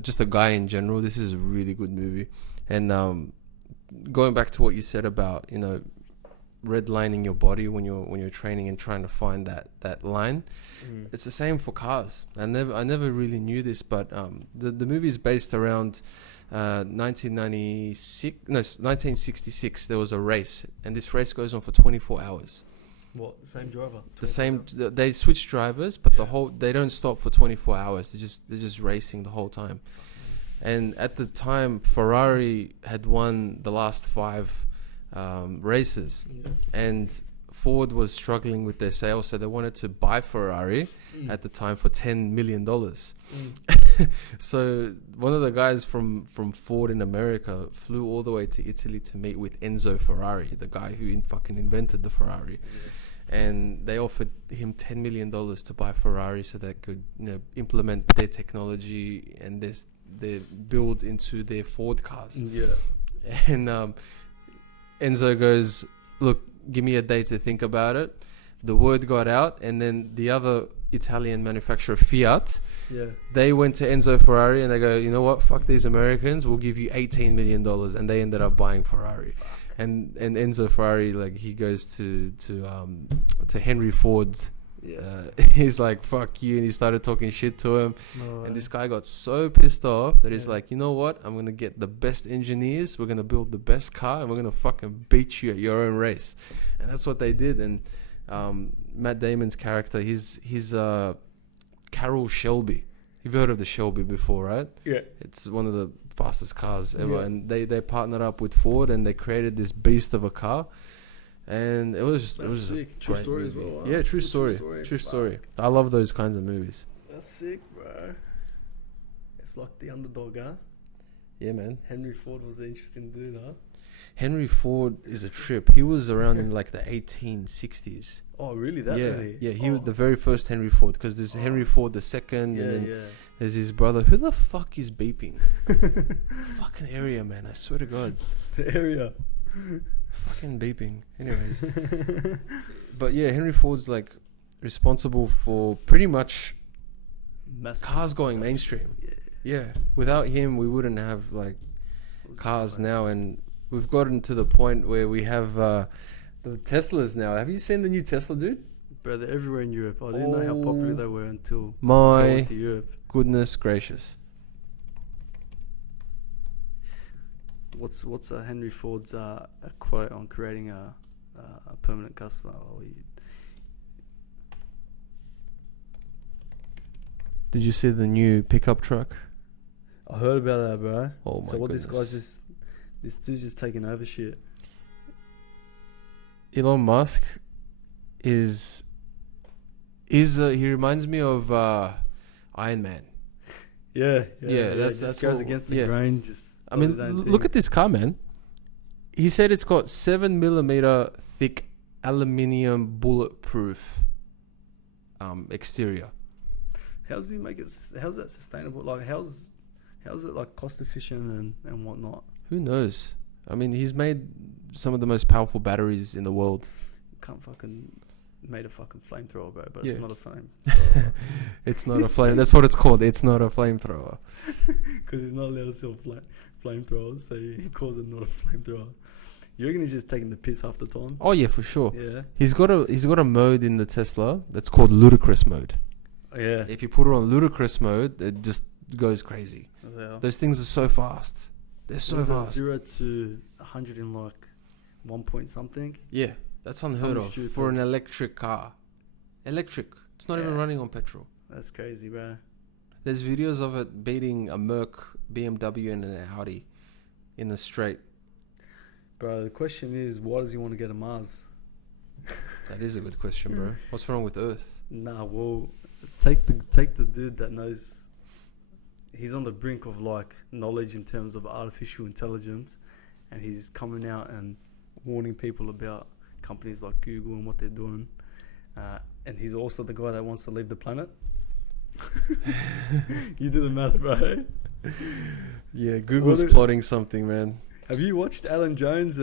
just a guy in general, this is a really good movie. And going back to what you said about redlining your body when you're training and trying to find that line, it's the same for cars. I never really knew this, but the movie is based around 1966. There was a race, and this race goes on for 24 hours. What, the same driver? They switch drivers, but they don't stop for 24 hours. They're just racing the whole time. And at the time, Ferrari had won the last 5 races, and Ford was struggling with their sales, so they wanted to buy Ferrari at the time for $10 million. So one of the guys from Ford in America flew all the way to Italy to meet with Enzo Ferrari, the guy who fucking invented the Ferrari. And they offered him $10 million to buy Ferrari so they could implement their technology and their build into their Ford cars. And Enzo goes, look, give me a day to think about it. The word got out, and then the other Italian manufacturer, Fiat, they went to Enzo Ferrari and they go, you know what, fuck these Americans, we'll give you $18 million. And they ended up buying Ferrari. And Enzo Ferrari, like, he goes to Henry Ford's he's like, fuck you, and he started talking shit to him. And this guy got so pissed off that he's like, you know what, I'm gonna get the best engineers, we're gonna build the best car, and we're gonna fucking beat you at your own race. And that's what they did. And Matt Damon's character, he's Carroll Shelby. You've heard of the Shelby before, right? Yeah. It's one of the fastest cars ever. And they partnered up with Ford, and they created this beast of a car. And it was sick. True story as well. Yeah, true story. I love those kinds of movies. That's sick, bro. It's like the underdog, huh? Yeah, man. Henry Ford was an interesting dude, huh? Henry Ford is a trip. He was around in like the 1860s. Oh, really? That early? Yeah, he was the very first Henry Ford, because there's Henry Ford the second, and then there's his brother. Who the fuck is beeping? Fucking area, man. I swear to God. The area. Fucking beeping. Anyways. But yeah, Henry Ford's like responsible for pretty much cars going mainstream. Yeah. Without him, we wouldn't have like cars now, and we've gotten to the point where we have the Teslas now. Have you seen the new Tesla, dude? Bro, they're everywhere in Europe. I didn't know how popular they were until I my went to Europe. Goodness gracious. What's Henry Ford's a quote on creating a permanent customer? Did you see the new pickup truck? I heard about that, bro. Oh my So what goodness. this dude's just taking over shit. Elon Musk is he reminds me of Iron Man. Yeah. That's goes what, against the grain. I mean, look at this car, man. He said it's got 7mm thick aluminium bulletproof exterior. How's he make it? How's that sustainable? Like, how's it like cost efficient and whatnot? Who knows? I mean, he's made some of the most powerful batteries in the world. Can't fucking made a fucking flamethrower, bro. But it's not a flame. It's not a flame. That's what it's called. It's not a flamethrower. Because he's not allowed to sell flamethrowers, so he calls it not a flamethrower. You reckon he's just taking the piss half the time? Oh yeah, for sure. Yeah. He's got a mode in the Tesla that's called ludicrous mode. Oh, yeah. If you put it on ludicrous mode, it just goes crazy. Yeah. Those things are so fast. They're so fast. 0 to 100 in like 1 point something. Yeah, that's unheard of for an electric car. Electric. It's not even running on petrol. That's crazy, bro. There's videos of it beating a Merc, BMW, and an Audi in the straight. Bro, the question is, why does he want to go to Mars? That is a good question, bro. What's wrong with Earth? Nah, well, take the dude that knows. He's on the brink of like knowledge in terms of artificial intelligence, and he's coming out and warning people about companies like Google and what they're doing. And he's also the guy that wants to leave the planet. You do the math, bro. Yeah, Google's plotting something, man. Have you watched Alan Jones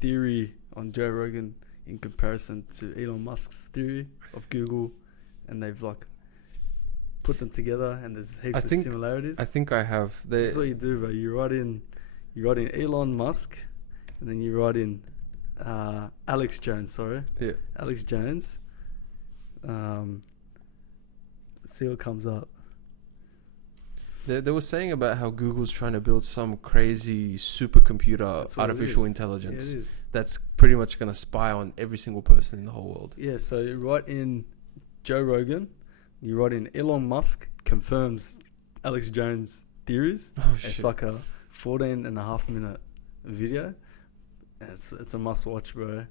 theory on Joe Rogan in comparison to Elon Musk's theory of Google? And they've like put them together, and there's heaps of similarities. I think I have. That's what you do, bro. You write in Elon Musk, and then you write in Alex Jones. Sorry. Yeah. Alex Jones. Let's see what comes up. They were saying about how Google's trying to build some crazy supercomputer, artificial intelligence, that's pretty much going to spy on every single person in the whole world. Yeah, so you write in Joe Rogan, you write in Elon Musk confirms Alex Jones theories. It's like a 14.5-minute video. And it's a must watch, bro.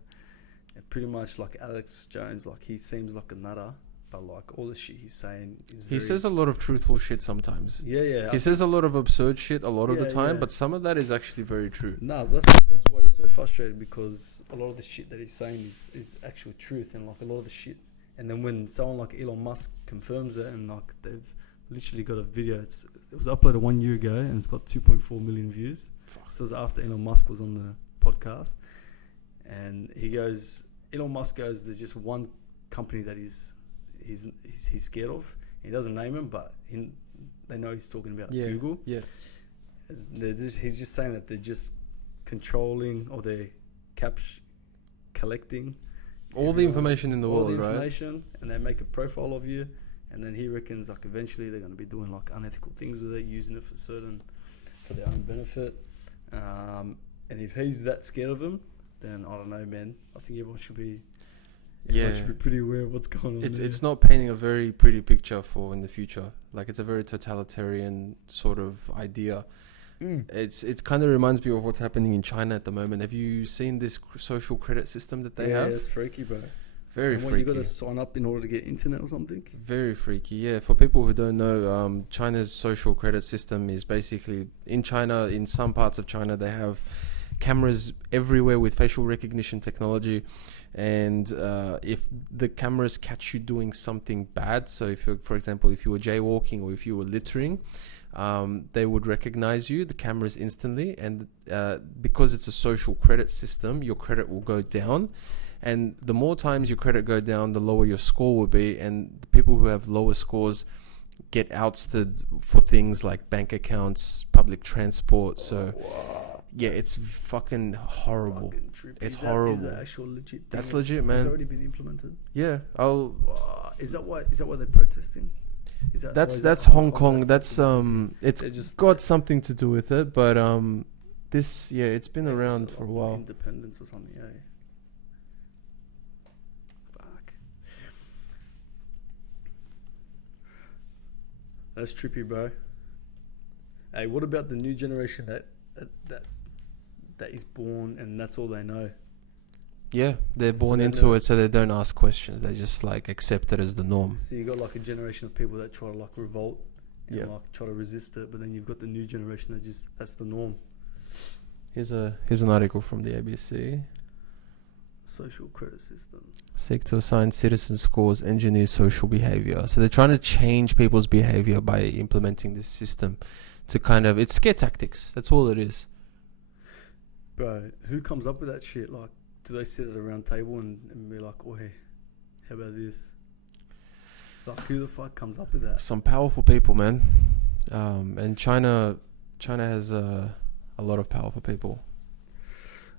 And pretty much like Alex Jones, like he seems like a nutter. But like all the shit he's saying is he says a lot of truthful shit sometimes. Yeah. He says a lot of absurd shit a lot of the time, but some of that is actually very true. No, that's why he's so frustrated, because a lot of the shit that he's saying is actual truth, and like a lot of the shit. And then when someone like Elon Musk confirms it, and like they've literally got a video, it was uploaded 1 year ago, and it's got 2.4 million views. So it was after Elon Musk was on the podcast, and Elon Musk goes, there's just one company that he's scared of. He doesn't name him, but they know he's talking about Google. Yeah. He's just saying that they're just controlling, or they're collecting all the information in the world, right? All the information, and they make a profile of you, and then he reckons like eventually they're going to be doing like unethical things with it, using it for their own benefit. And if he's that scared of them, then I don't know, man. I think everyone should be. Everyone should be pretty aware of what's going on. It's not painting a very pretty picture for in the future. Like it's a very totalitarian sort of idea. It kind of reminds me of what's happening in China at the moment. Have you seen this social credit system that they have? Yeah, it's freaky, bro. Very freaky. You got to sign up in order to get internet or something? Very freaky, yeah. For people who don't know, China's social credit system is basically, in China, in some parts of China, they have cameras everywhere with facial recognition technology. And if the cameras catch you doing something bad, so if you're, for example, if you were jaywalking or if you were littering, they would recognize you, the cameras instantly. And because it's a social credit system, your credit will go down. And the more times your credit go down, the lower your score will be. And the people who have lower scores get ousted for things like bank accounts, public transport. So, yeah, it's fucking horrible. It's horrible. Is that actual legit thing? That's legit, man. It's already been implemented. Yeah, Is that why they're protesting? That's Hong Kong. That's it's just got something to do with it. But it's been around for a while. Independence or something, yeah. That's trippy, bro. Hey, what about the new generation that is born and that's all they know? Yeah, they're born into it, so they don't ask questions. They just like accept it as the norm. So you got like a generation of people that try to like revolt and like try to resist it, but then you've got the new generation that just that's the norm. Here's an article from the ABC. Social credit system. Seek to assign citizen scores, engineer social behavior. So they're trying to change people's behavior by implementing this system to it's scare tactics. That's all it is. Bro, who comes up with that shit? Like, do they sit at a round table and be like, oh, hey, how about this? Like, who the fuck comes up with that? Some powerful people, man. And China has a lot of powerful people.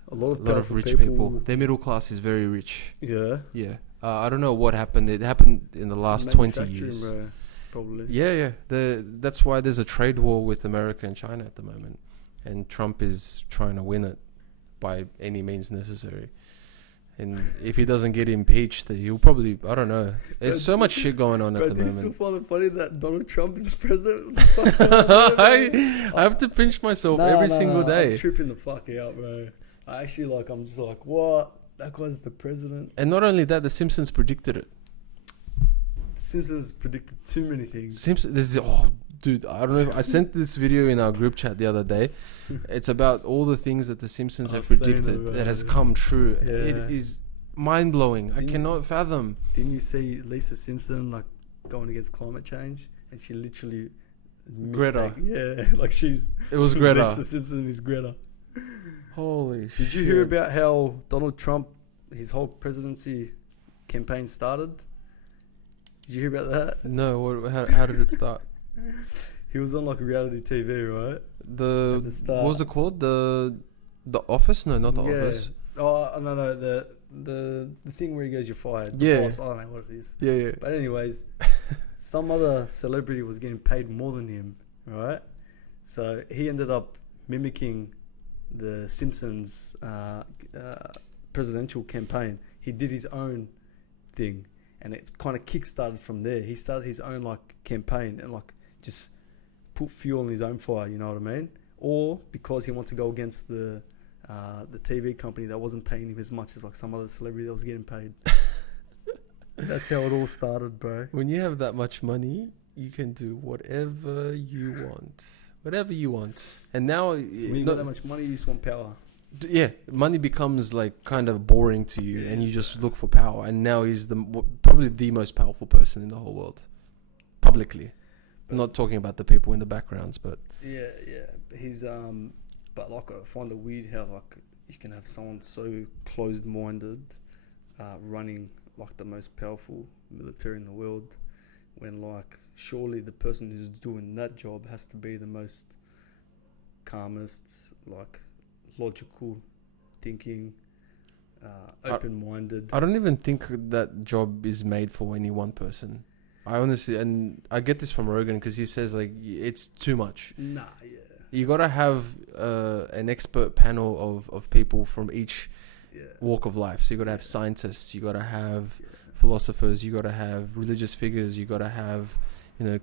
A lot of rich people. Their middle class is very rich. Yeah. Yeah. I don't know what happened. It happened in the last 20 years. Bro, probably. Yeah. That's why there's a trade war with America and China at the moment. And Trump is trying to win it by any means necessary. And if he doesn't get impeached, he'll probably, I don't know. There's so much shit going on at the moment. Do you still find it funny that Donald Trump is the president? I have to pinch myself every single day. I'm tripping the fuck out, bro. I'm just like, what? That guy's the president. And not only that, The Simpsons predicted it. The Simpsons predicted too many things. Dude, I don't know. I sent this video in our group chat the other day. It's about all the things that The Simpsons have predicted that has come true. Yeah. It is mind-blowing. I cannot fathom. Didn't you see Lisa Simpson like going against climate change? And she literally... Greta. It was Greta. Lisa Simpson is Greta. Holy shit. Did you hear about how Donald Trump, his whole presidency campaign started? Did you hear about that? No. How did it start? He was on like reality TV, right? What was it called? The Office? No, not the Office. Oh no, the thing where he goes, "You're fired." Yeah. Boss, I don't know what it is. Yeah. But anyways, some other celebrity was getting paid more than him, right? So he ended up mimicking the Simpsons presidential campaign. He did his own thing, and it kind of kick-started from there. He started his own like campaign and like just put fuel on his own fire, you know what I mean? Or because he wanted to go against the TV company that wasn't paying him as much as like some other celebrity that was getting paid. That's how it all started, bro. When you have that much money, you can do whatever you want. Whatever you want. And now... When you got that much money, you just want power. Yeah, money becomes like kind of boring to you and you just look for power. And now he's probably the most powerful person in the whole world. Publicly. I'm not talking about the people in the backgrounds, but... Yeah. He's... But like I find it weird how like you can have someone so closed-minded running like the most powerful military in the world when like surely the person who's doing that job has to be the most calmest, like logical thinking, open-minded. I don't even think that job is made for any one person. I honestly, and I get this from Rogan because he says like it's too much. Nah, yeah. You gotta have an expert panel of people from each walk of life. So you gotta have scientists, you gotta have philosophers, you gotta have religious figures, you gotta have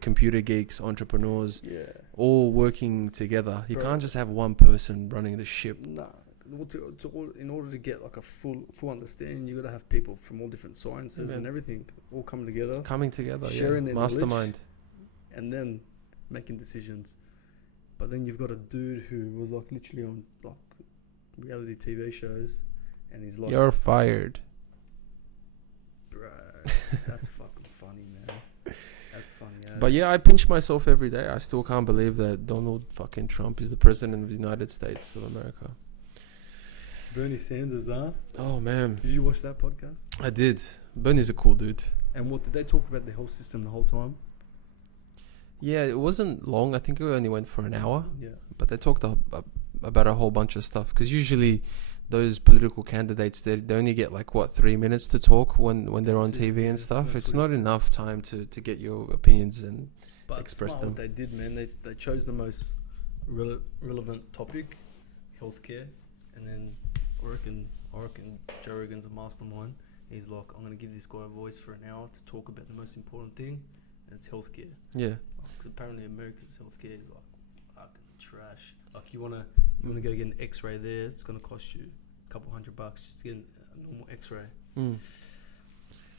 computer geeks, entrepreneurs, all working together. You can't just have one person running the ship. Nah. In order to get like a full understanding, you got to have people from all different sciences and everything all coming together, sharing their mastermind, and then making decisions. But then you've got a dude who was like literally on like reality TV shows, and he's like, "You're fired, bro." That's fucking funny, man. That's funny. But yeah, I pinch myself every day. I still can't believe that Donald fucking Trump is the president of the United States of America. Bernie Sanders, huh? Oh, man. Did you watch that podcast? I did. Bernie's a cool dude. And what, did they talk about the health system the whole time? Yeah, it wasn't long. I think it only went for an hour. Yeah. But they talked about a whole bunch of stuff. Because usually those political candidates, they only get 3 minutes to talk when they're on TV and stuff. It's not enough time to get your opinions and express them. What they did, man, they chose the most relevant topic, healthcare, and then I reckon Joe Rogan's a mastermind. He's like, I'm going to give this guy a voice for an hour to talk about the most important thing, and it's healthcare. Yeah. Because apparently America's healthcare is fucking trash. You want to go get an X-ray there, it's going to cost you a couple $100 just to get a normal X-ray. Mm.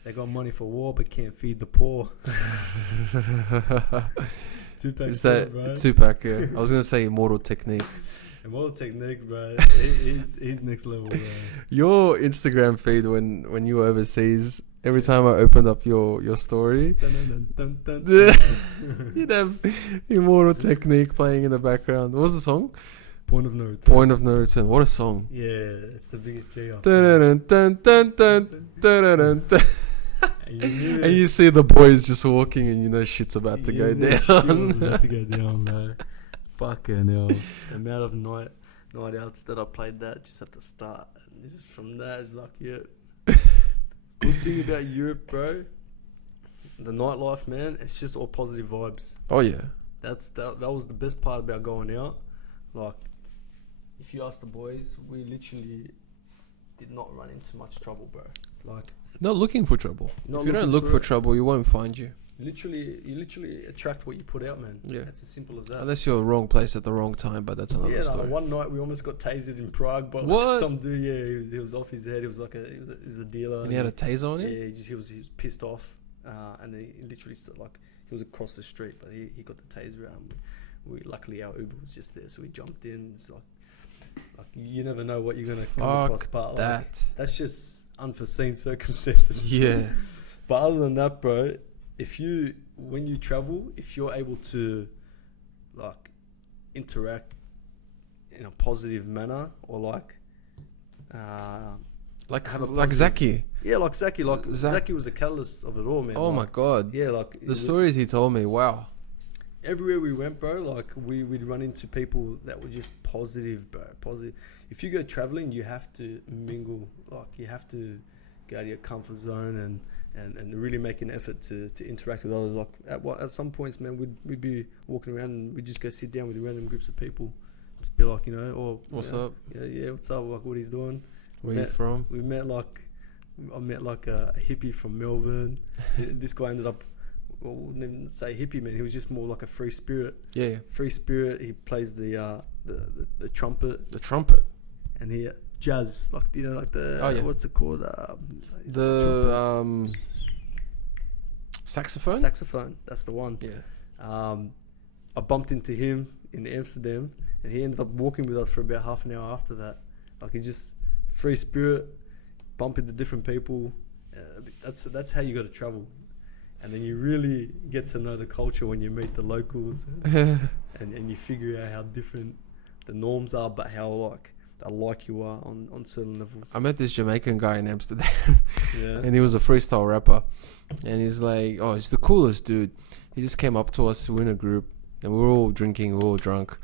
They got money for war but can't feed the poor. Tupac. Is that Tupac? Yeah. I was going to say Immortal Technique. Immortal Technique, bro. He's next level, bro. Your Instagram feed when you were overseas, every time I opened up your story, you'd have Immortal Technique playing in the background. What was the song? Point of No Return. Point of No Return. What a song. Yeah, it's the biggest J up. And you see the boys just walking and shit's about to go down. Shit about to go down, bro. Fucking hell. The amount of night outs that I played that just at the start. And just from that, it's like, yeah. Good thing about Europe, bro. The nightlife, man, it's just all positive vibes. Oh, yeah. That was the best part about going out. If you ask the boys, we literally did not run into much trouble, bro. Not looking for trouble. If you don't look for trouble, you won't find you. You literally attract what you put out, man. Yeah. It's as simple as that. Unless you're wrong place at the wrong time, but that's another story. One night we almost got tasered in Prague by some dude. Yeah, he was off his head. He was he was a dealer. And he had a taser on him? Yeah, he was pissed off. And then he literally he was across the street, but he got the taser out. We luckily our Uber was just there, so we jumped in. It's you never know what you're gonna come across, but that's just unforeseen circumstances. Yeah. But other than that, bro, when you travel, if you're able to interact in a positive manner or Zaki. Yeah, like Zaki. Zaki was the catalyst of it all, man. Oh my god. Yeah, the stories he told me, wow. Everywhere we went, bro, we'd run into people that were just positive, bro. Positive. If you go traveling, you have to mingle. You have to go out of your comfort zone and really make an effort to interact with others. At some points, man, we'd be walking around and we'd just go sit down with random groups of people. Just be like, what's up? Yeah, what's up? What he's doing. Where you from? I met a hippie from Melbourne. This guy ended up, well, we wouldn't even say hippie, man. He was just more like a free spirit. Yeah. Free spirit. He plays the trumpet. The trumpet. And he jazz, what's it called? The saxophone. Saxophone. That's the one. Yeah. I bumped into him in Amsterdam, and he ended up walking with us for about half an hour after that. He just free spirit, bump into different people. That's how you got to travel. And then you really get to know the culture when you meet the locals and you figure out how different the norms are, but how alike you are on certain levels. I met this Jamaican guy in Amsterdam. Yeah. And he was a freestyle rapper. And he's like, oh, he's the coolest dude. He just came up to us, we were in a group, and we were all drinking, we were all drunk.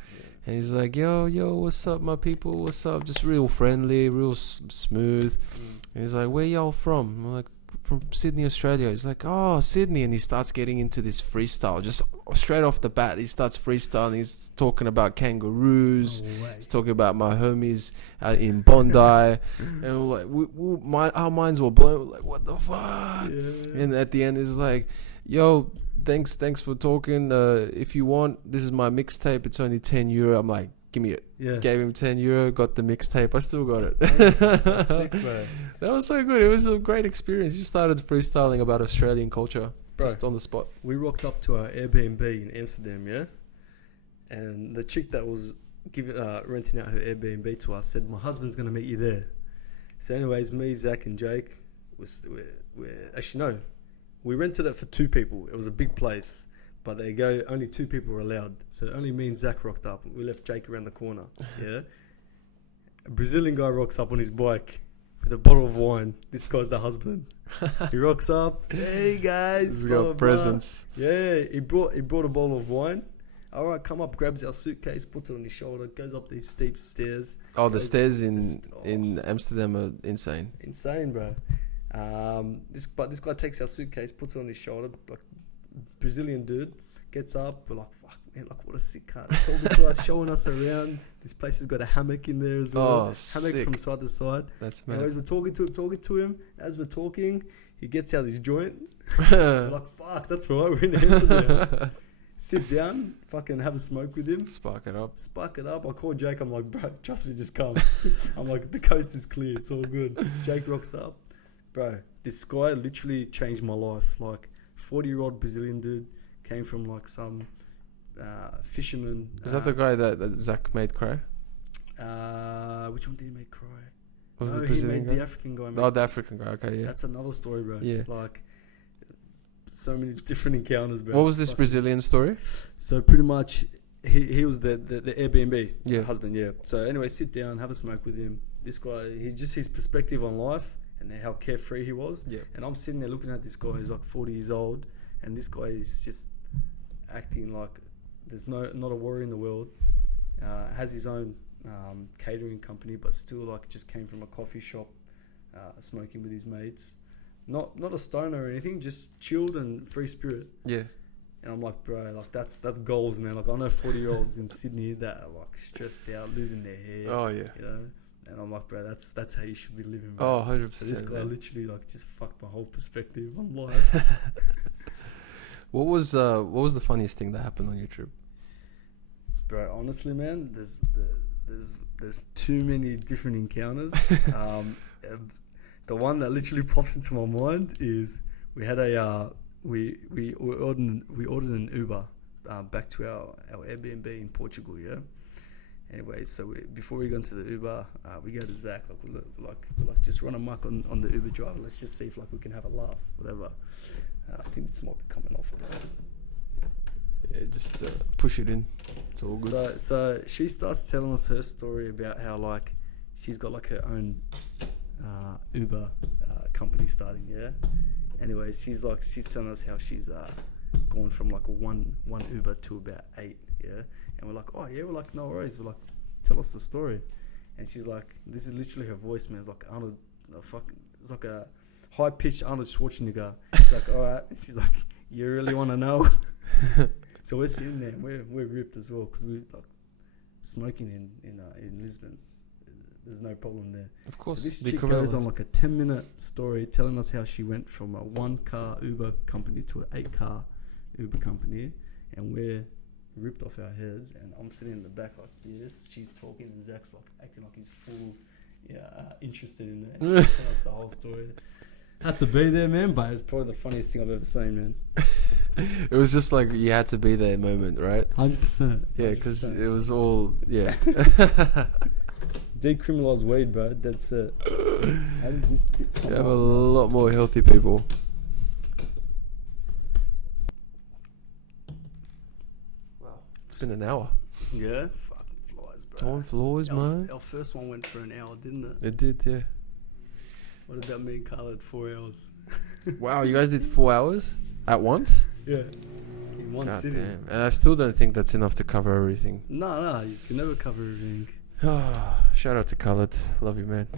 And he's like, yo, what's up, my people? What's up? Just real friendly, real smooth. And he's like, where y'all from? I'm like, from Sydney, Australia. He's like, oh, Sydney. And he starts getting into this freestyle. Just straight off the bat, he starts freestyling. He's talking about kangaroos. He's talking about my homies in Bondi. And we're like, our minds were blown. We're like, what the fuck? Yeah. And at the end, he's like, yo, thanks for talking. If you want, this is my mixtape. It's only €10. I'm like, give me it. Yeah. Gave him €10. Got the mixtape. I still got it. That's sick, bro. That was so good. It was a great experience. You started freestyling about Australian culture, bro, just on the spot. We rocked up to our Airbnb in Amsterdam, yeah, and the chick that was renting out her Airbnb to us said, "My husband's gonna meet you there." So, anyways, me, Zach, and Jake we rented it for 2 people. It was a big place, but only 2 people were allowed. So only me and Zach rocked up. We left Jake around the corner. Yeah, a Brazilian guy rocks up on his bike with a bottle of wine. This guy's the husband. He rocks up. Hey guys, we got presents. Yeah, he brought a bottle of wine. All right, come up, grabs our suitcase, puts it on his shoulder, goes up these steep stairs. Oh, the stairs in Amsterdam are insane. Insane, bro. This guy takes our suitcase, puts it on his shoulder. Like, Brazilian dude gets up. We're like, fuck, man, like, what a sick car. Talking to us, showing us around. This place has got a hammock in there as well. Oh, hammock sick. From side to side. That's mad. Anyways, we're talking to him. As we're talking, he gets out his joint. We're like, fuck, that's right. We're in Amsterdam. Sit down, fucking have a smoke with him. Spark it up. I call Jake. I'm like, bro, trust me, just come. I'm like, the coast is clear. It's all good. Jake rocks up. Bro, this guy literally changed my life. Like, 40-year-old Brazilian dude came from like some fisherman. Is that the guy that Zach made cry? Which one did he make cry? Was the Brazilian guy? The African guy. Oh, the African guy. Okay, yeah. That's another story, bro. Yeah. Like, so many different encounters, bro. What was this Brazilian story? So pretty much, he was the Airbnb husband, yeah. So anyway, sit down, have a smoke with him. This guy, his perspective on life and how carefree he was. Yeah. And I'm sitting there looking at this guy who's like 40 years old, and this guy is just acting like there's not a worry in the world. Has his own catering company, but still like just came from a coffee shop, smoking with his mates. Not a stoner or anything, just chilled and free spirit. Yeah. And I'm like, bro, like that's goals, man. Like, I know 40-year-olds in Sydney that are like stressed out, losing their hair. Oh yeah. You know. And I'm like, bro, that's how you should be living, bro. Oh, 100%. So this guy literally like just fucked my whole perspective on life. What was the funniest thing that happened on your trip? Bro, honestly, man, there's too many different encounters. The one that literally pops into my mind is we had we ordered an Uber back to our Airbnb in Portugal, yeah. Anyway, so before we go into the Uber, we go to Zach, like just run amok on the Uber driver. Let's just see if like we can have a laugh, whatever. I think this might be coming off. Yeah, just push it in. It's all good. So she starts telling us her story about how like she's got like her own Uber company starting, yeah. Anyway, she's telling us how she's gone from like one Uber to about 8, yeah. And we're like, oh yeah, we're like, no worries. We're like, tell us the story. And she's like, this is literally her voicemail. It's like Arnold, it's like a high pitched Arnold Schwarzenegger. She's like, all right. She's like, you really want to know? So we're sitting there, and we're ripped as well because we like smoking in Lisbon. There's no problem there. Of course. So this chick goes on like a 10-minute story telling us how she went from a 1-car Uber company to an 8-car Uber company, and we're ripped off our heads. And I'm sitting in the back like, yes, she's talking, and Zach's like acting like he's full, interested in it. And she's telling us the whole story. Had to be there, man, but it's probably the funniest thing I've ever seen, man. It was just like you had to be there moment, right? 100%. Yeah, because it was all, yeah. Decriminalise weed, bro. That's it. How does this you have a lot more healthy people. Wow. It's been an hour. Yeah? Fucking flies, bro. Time flies, man. Our first one went for an hour, didn't it? It did, yeah. What about me and Carla at 4 hours? Wow, you guys did 4 hours at once? Yeah. in one God sitting. damn. And I still don't think that's enough to cover everything. No, you can never cover everything. Shout out to Khaled. Love you, man.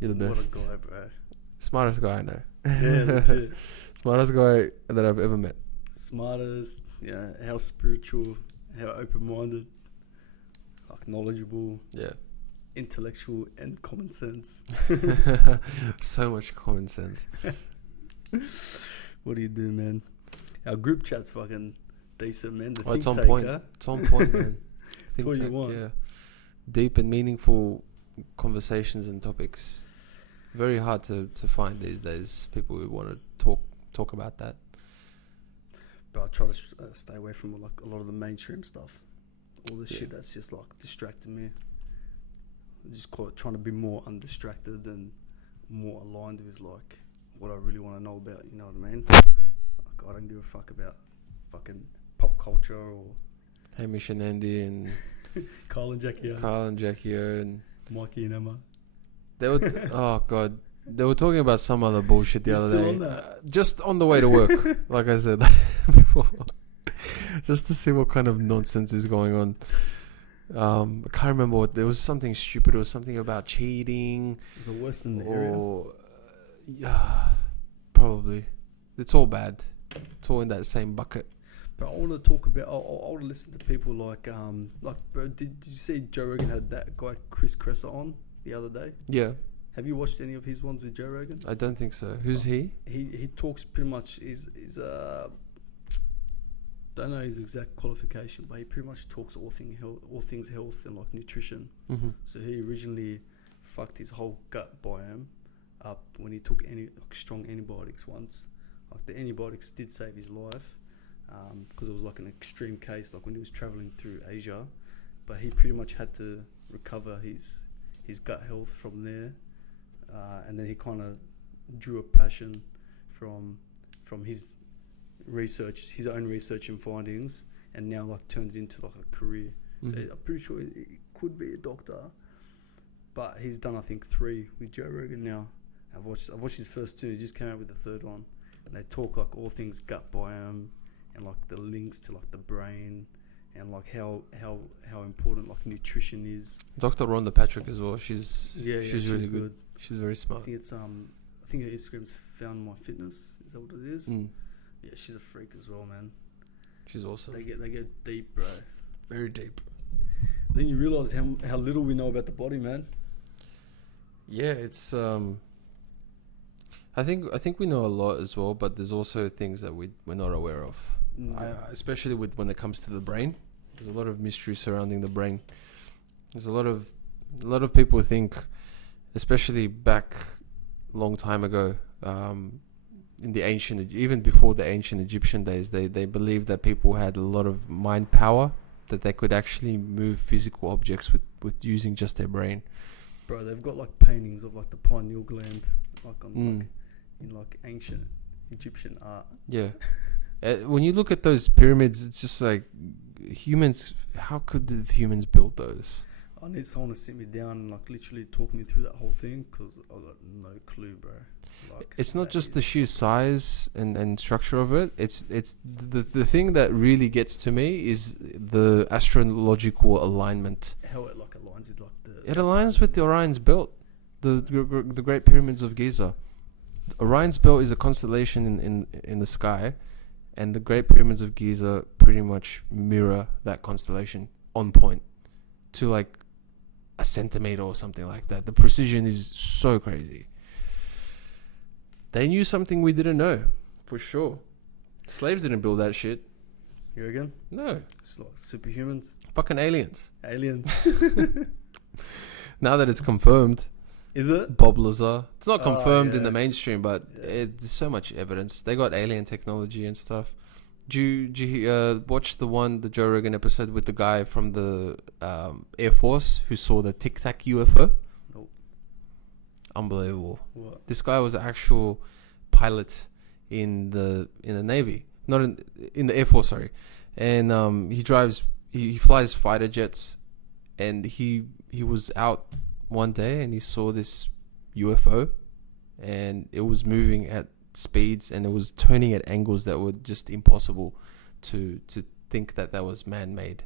You're the best. What a guy, bro. Smartest guy I know. Yeah, legit. Smartest guy that I've ever met. Smartest, yeah, how spiritual, how open-minded, like knowledgeable, Yeah. intellectual, and common sense. So much common sense. What do you do, man? Our group chat's fucking decent, man. The It's think on point. taker. It's on point, man. That's what you want. Yeah. Deep and meaningful conversations and topics. Very hard to find these days. People who want to talk about that. But I try to stay away from like a lot of the mainstream stuff. All the shit that's just like distracting me. Just trying to be more undistracted and more aligned with like what I really want to know about. You know what I mean? Like, I don't give a fuck about fucking pop culture or Hamish and Andy and Carl and Jackie and Mikey and Emma. they were oh god, they were talking about some other bullshit the You're other still day. on that? Just on the way to work, like I said before, just to see what kind of nonsense is going on. I can't remember what. There was something stupid. It was something about cheating. Is it worse than the or yeah, probably. It's all bad. It's all in that same bucket. But I want to talk about. I want to listen to people like bro, did you see Joe Rogan had that guy Chris Kresser on the other day? Yeah, Have you watched any of his ones with Joe Rogan? I don't think so. Who's he? He talks pretty much is don't know his exact qualification, but he pretty much talks all things health and like nutrition. Mm-hmm. So he originally fucked his whole gut biome up when he took strong antibiotics once. Like the antibiotics did save his life because it was like an extreme case, like when he was traveling through Asia. But he pretty much had to recover his gut health from there, and then he kind of drew a passion from his research, his own research and findings, and now like turned it into like a career. Mm-hmm. So I'm pretty sure he could be a doctor, but he's done I think 3 with Joe Rogan now. I've watched his first 2. He just came out with the 3rd one, and they talk like all things gut biome and like the links to like the brain and like how important like nutrition is. Dr. Rhonda Patrick as well. She's really good. She's very I smart. think it's I think her Instagram's Found My Fitness. Is that what it is? Mm. Yeah, she's a freak as well, man. She's awesome. They get deep, bro. Very deep. Then you realise how little we know about the body, man. Yeah, it's I think we know a lot as well, but there's also things that we're not aware of. Especially when it comes to the brain. There's a lot of mystery surrounding the brain. There's a lot of people think, especially back long time ago, in the even before the ancient Egyptian days, they believed that people had a lot of mind power, that they could actually move physical objects with using just their brain. Bro, they've got like paintings of like the pineal gland, like on in like ancient Egyptian art. Yeah. When you look at those pyramids, it's just like humans. How could the humans build those? I need someone to sit me down and like literally talk me through that whole thing, because I got no clue, bro. Like, it's not just the sheer size and structure of it. It's the thing that really gets to me is the astrological alignment. How it like aligns with like the. It aligns with the Orion's Belt, the Great Pyramids of Giza. Orion's Belt is a constellation in the sky, and the Great Pyramids of Giza pretty much mirror that constellation on point to like a centimeter or something like that. The precision is so crazy. They knew something we didn't know, for sure. Slaves didn't build that shit. You again? No. It's like superhumans. Fucking aliens. Aliens. Now that it's confirmed. Is it? Bob Lazar. It's not confirmed in yeah. the mainstream, but there's so much evidence. They got alien technology and stuff. Did you watch the Joe Rogan episode with the guy from the Air Force who saw the Tic Tac UFO? Nope. Unbelievable. What? This guy was an actual pilot in the Navy, not in the Air Force, sorry. And he flies fighter jets, and he was out one day and he saw this UFO, and it was moving at speeds and it was turning at angles that were just impossible to think that was man-made.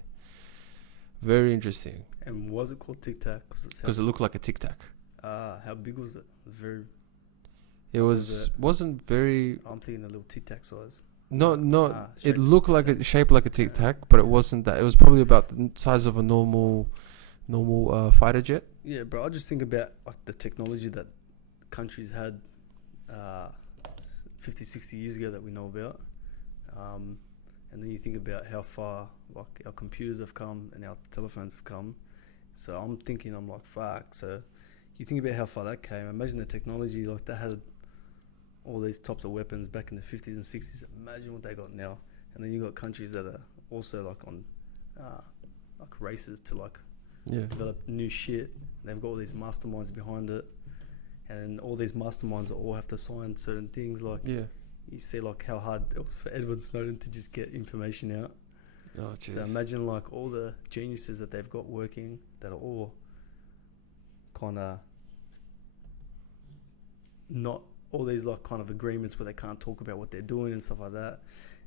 Very interesting. And was it called Tic Tac? Because it looked like a Tic Tac. How big was it? It was very. It wasn't very. I'm thinking a little Tic Tac size. No. It looked like shaped like a Tic Tac, but it wasn't that. It was probably about the size of a normal fighter jet. Yeah, bro. I just think about like the technology that countries had 50, 60 years ago that we know about. And then you think about how far like our computers have come and our telephones have come. So I'm like, fuck. So you think about how far that came. Imagine the technology, like they had all these types of weapons back in the 50s and 60s. Imagine what they got now. And then you got countries that are also like on like races to like develop new shit. They've got all these masterminds behind it. And all these masterminds all have to sign certain things like you see like how hard it was for Edward Snowden to just get information out. Oh, geez. So imagine like all the geniuses that they've got working that are all kind of not all these like kind of agreements where they can't talk about what they're doing and stuff like that.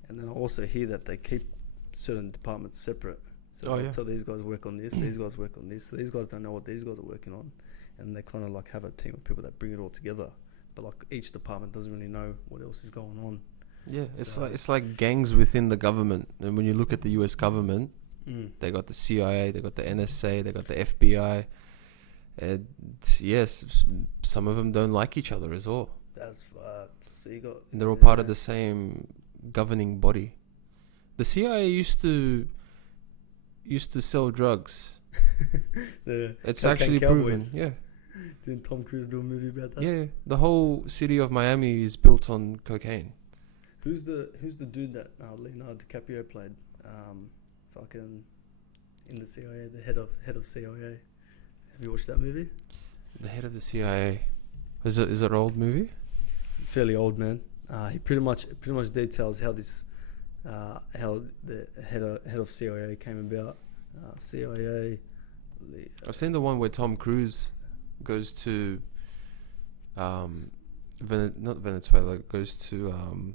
And then I also hear that they keep certain departments separate. So tell these guys work on this, these guys work on this. So these guys don't know what these guys are working on. And they kind of like have a team of people that bring it all together. But like each department doesn't really know what else is going on. Yeah, it's like gangs within the government. And when you look at the US government, they got the CIA, they got the NSA, they got the FBI. And yes, some of them don't like each other as well. That's fucked. So you got. And they're all part of the same governing body. The CIA used to sell drugs. It's actually proven. Yeah. Didn't Tom Cruise do a movie about that? Yeah, the whole city of Miami is built on cocaine. Who's the dude that Leonardo DiCaprio played? Fucking in the CIA, the head of CIA. Have you watched that movie? The head of the CIA. Is it an old movie? Fairly old, man. He pretty much details how this how the head of CIA came about. CIA. I've seen the one where Tom Cruise goes to not Venezuela, goes to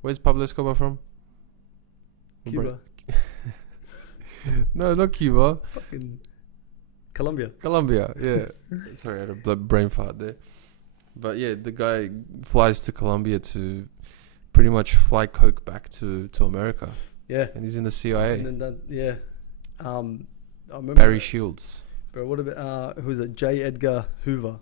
where's Pablo Escobar from? Cuba. No, not Cuba. Fucking Colombia, yeah. Sorry, I had a brain fart there. But yeah, the guy flies to Colombia to pretty much fly coke back to America. Yeah. And he's in the CIA. And then I remember Barry Shields. Bro, what about who's it? J. Edgar Hoover.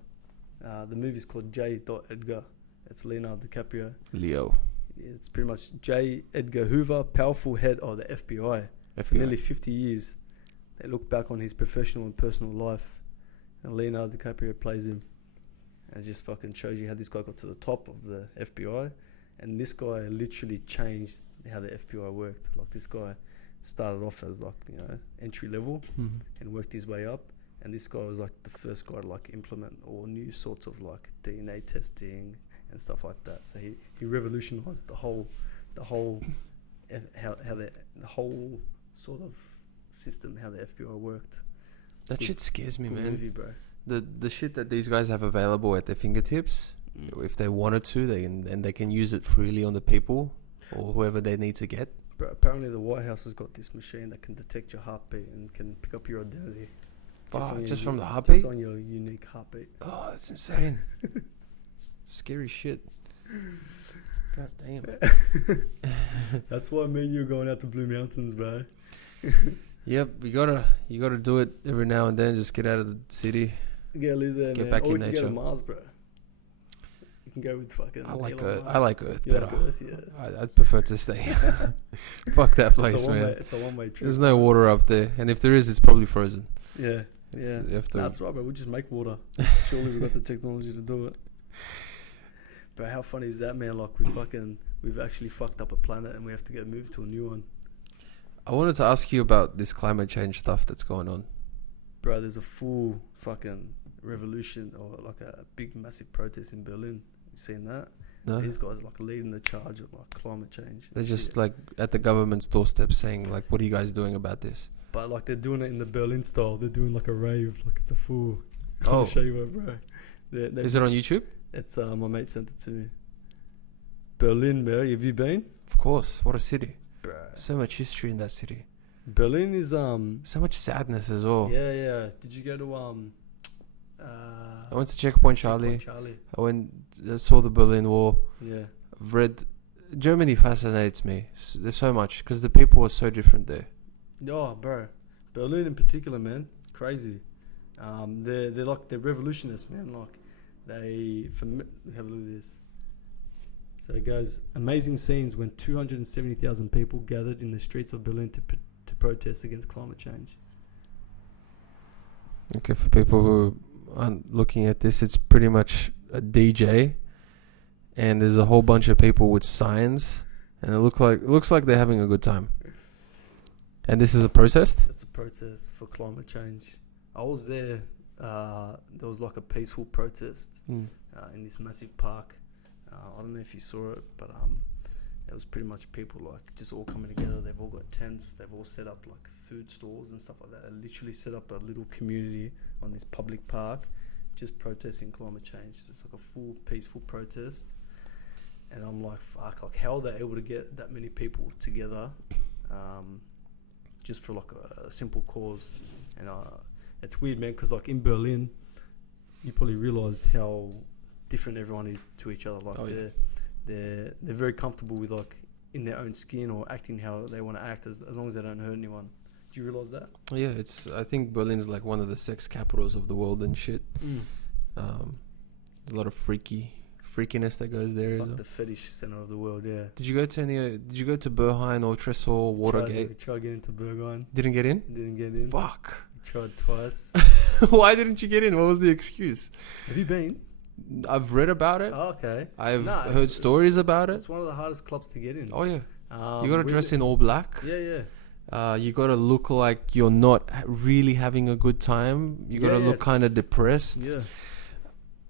The movie's called J. Edgar. It's Leonardo DiCaprio. Leo. It's pretty much J. Edgar Hoover, powerful head of the FBI. For nearly 50 years. They look back on his professional and personal life, and Leonardo DiCaprio plays him. And it just fucking shows you how this guy got to the top of the FBI. And this guy literally changed how the FBI worked. Like this guy started off as like, entry level and worked his way up. And this guy was like the first guy to like implement all new sorts of like DNA testing and stuff like that. So he revolutionized the whole sort of system, how the FBI worked. That shit scares me, man. Movie, bro. The shit that these guys have available at their fingertips, if they wanted to, they can use it freely on the people or whoever they need to get. Bro, apparently the White House has got this machine that can detect your heartbeat and can pick up your identity. Just from the heartbeat? Just on your unique heartbeat. Oh, that's insane. Scary shit. God damn. That's why me and you are going out to Blue Mountains, bro. Yep, you gotta do it every now and then. Just get out of the city. You gotta live there, get man. back or in you can nature. go to Mars, bro. You can go with fucking. I like Elon Earth. Mars. I like Earth You better. like Earth, yeah. I'd prefer to stay. Fuck that place, man. It's a one-way trip. There's no water up there, and if there is, it's probably frozen. Yeah. That's right, bro. We just make water. Surely we've got the technology to do it. But how funny is that, man? Like we've actually fucked up a planet and we have to go move to a new one. I wanted to ask you about this climate change stuff that's going on. Bro, there's a full fucking revolution or like a big massive protest in Berlin. You seen that? No. These guys are like leading the charge of like climate change. They're just like at the government's doorstep saying like, what are you guys doing about this? But like they're doing it in the Berlin style. They're doing like a rave, like it's a full. Oh. I'll show you what, bro. Is it on YouTube? It's my mate sent it to me. Berlin, bro. Have you been? Of course. What a city. Bruh. So much history in that city. Berlin is so much sadness as well. Yeah. Did you go to I went to Checkpoint Charlie. I saw the Berlin Wall. Yeah. I've read. Germany fascinates me. There's so much because the people are so different there. Oh, bro, Berlin in particular, man, crazy. They're revolutionists, man. Like have a look at this. So it goes, amazing scenes when 270,000 people gathered in the streets of Berlin to protest against climate change. Okay, for people who aren't looking at this, it's pretty much a DJ, and there's a whole bunch of people with signs, and it looks like they're having a good time. And this is a protest? It's a protest for climate change. I was there. There was like a peaceful protest in this massive park. I don't know if you saw it, but it was pretty much people like just all coming together. They've all got tents. They've all set up like food stalls and stuff like that. They literally set up a little community on this public park, just protesting climate change. It's like a full peaceful protest. And I'm like, fuck, like how are they able to get that many people together just for like a simple cause? And it's weird, man, because like in Berlin, you probably realised how different everyone is to each other. Like they're very comfortable with like in their own skin or acting how they want to act as long as they don't hurt anyone. Do you realise that? Yeah, I think Berlin's like one of the sex capitals of the world and shit. There's a lot of freakiness that goes there. It's like the fetish center of the world. Yeah. Did you go to Berghain or Tresor, Watergate? Tried getting into Berghain. Didn't get in? Didn't get in. Fuck. Tried twice. Why didn't you get in? What was the excuse? Have you been? I've read about it. Oh, okay. I've heard stories about it. It's one of the hardest clubs to get in. Oh yeah. You gotta dress in all black. Yeah. You gotta look like you're not really having a good time. You gotta look kind of depressed. Yeah.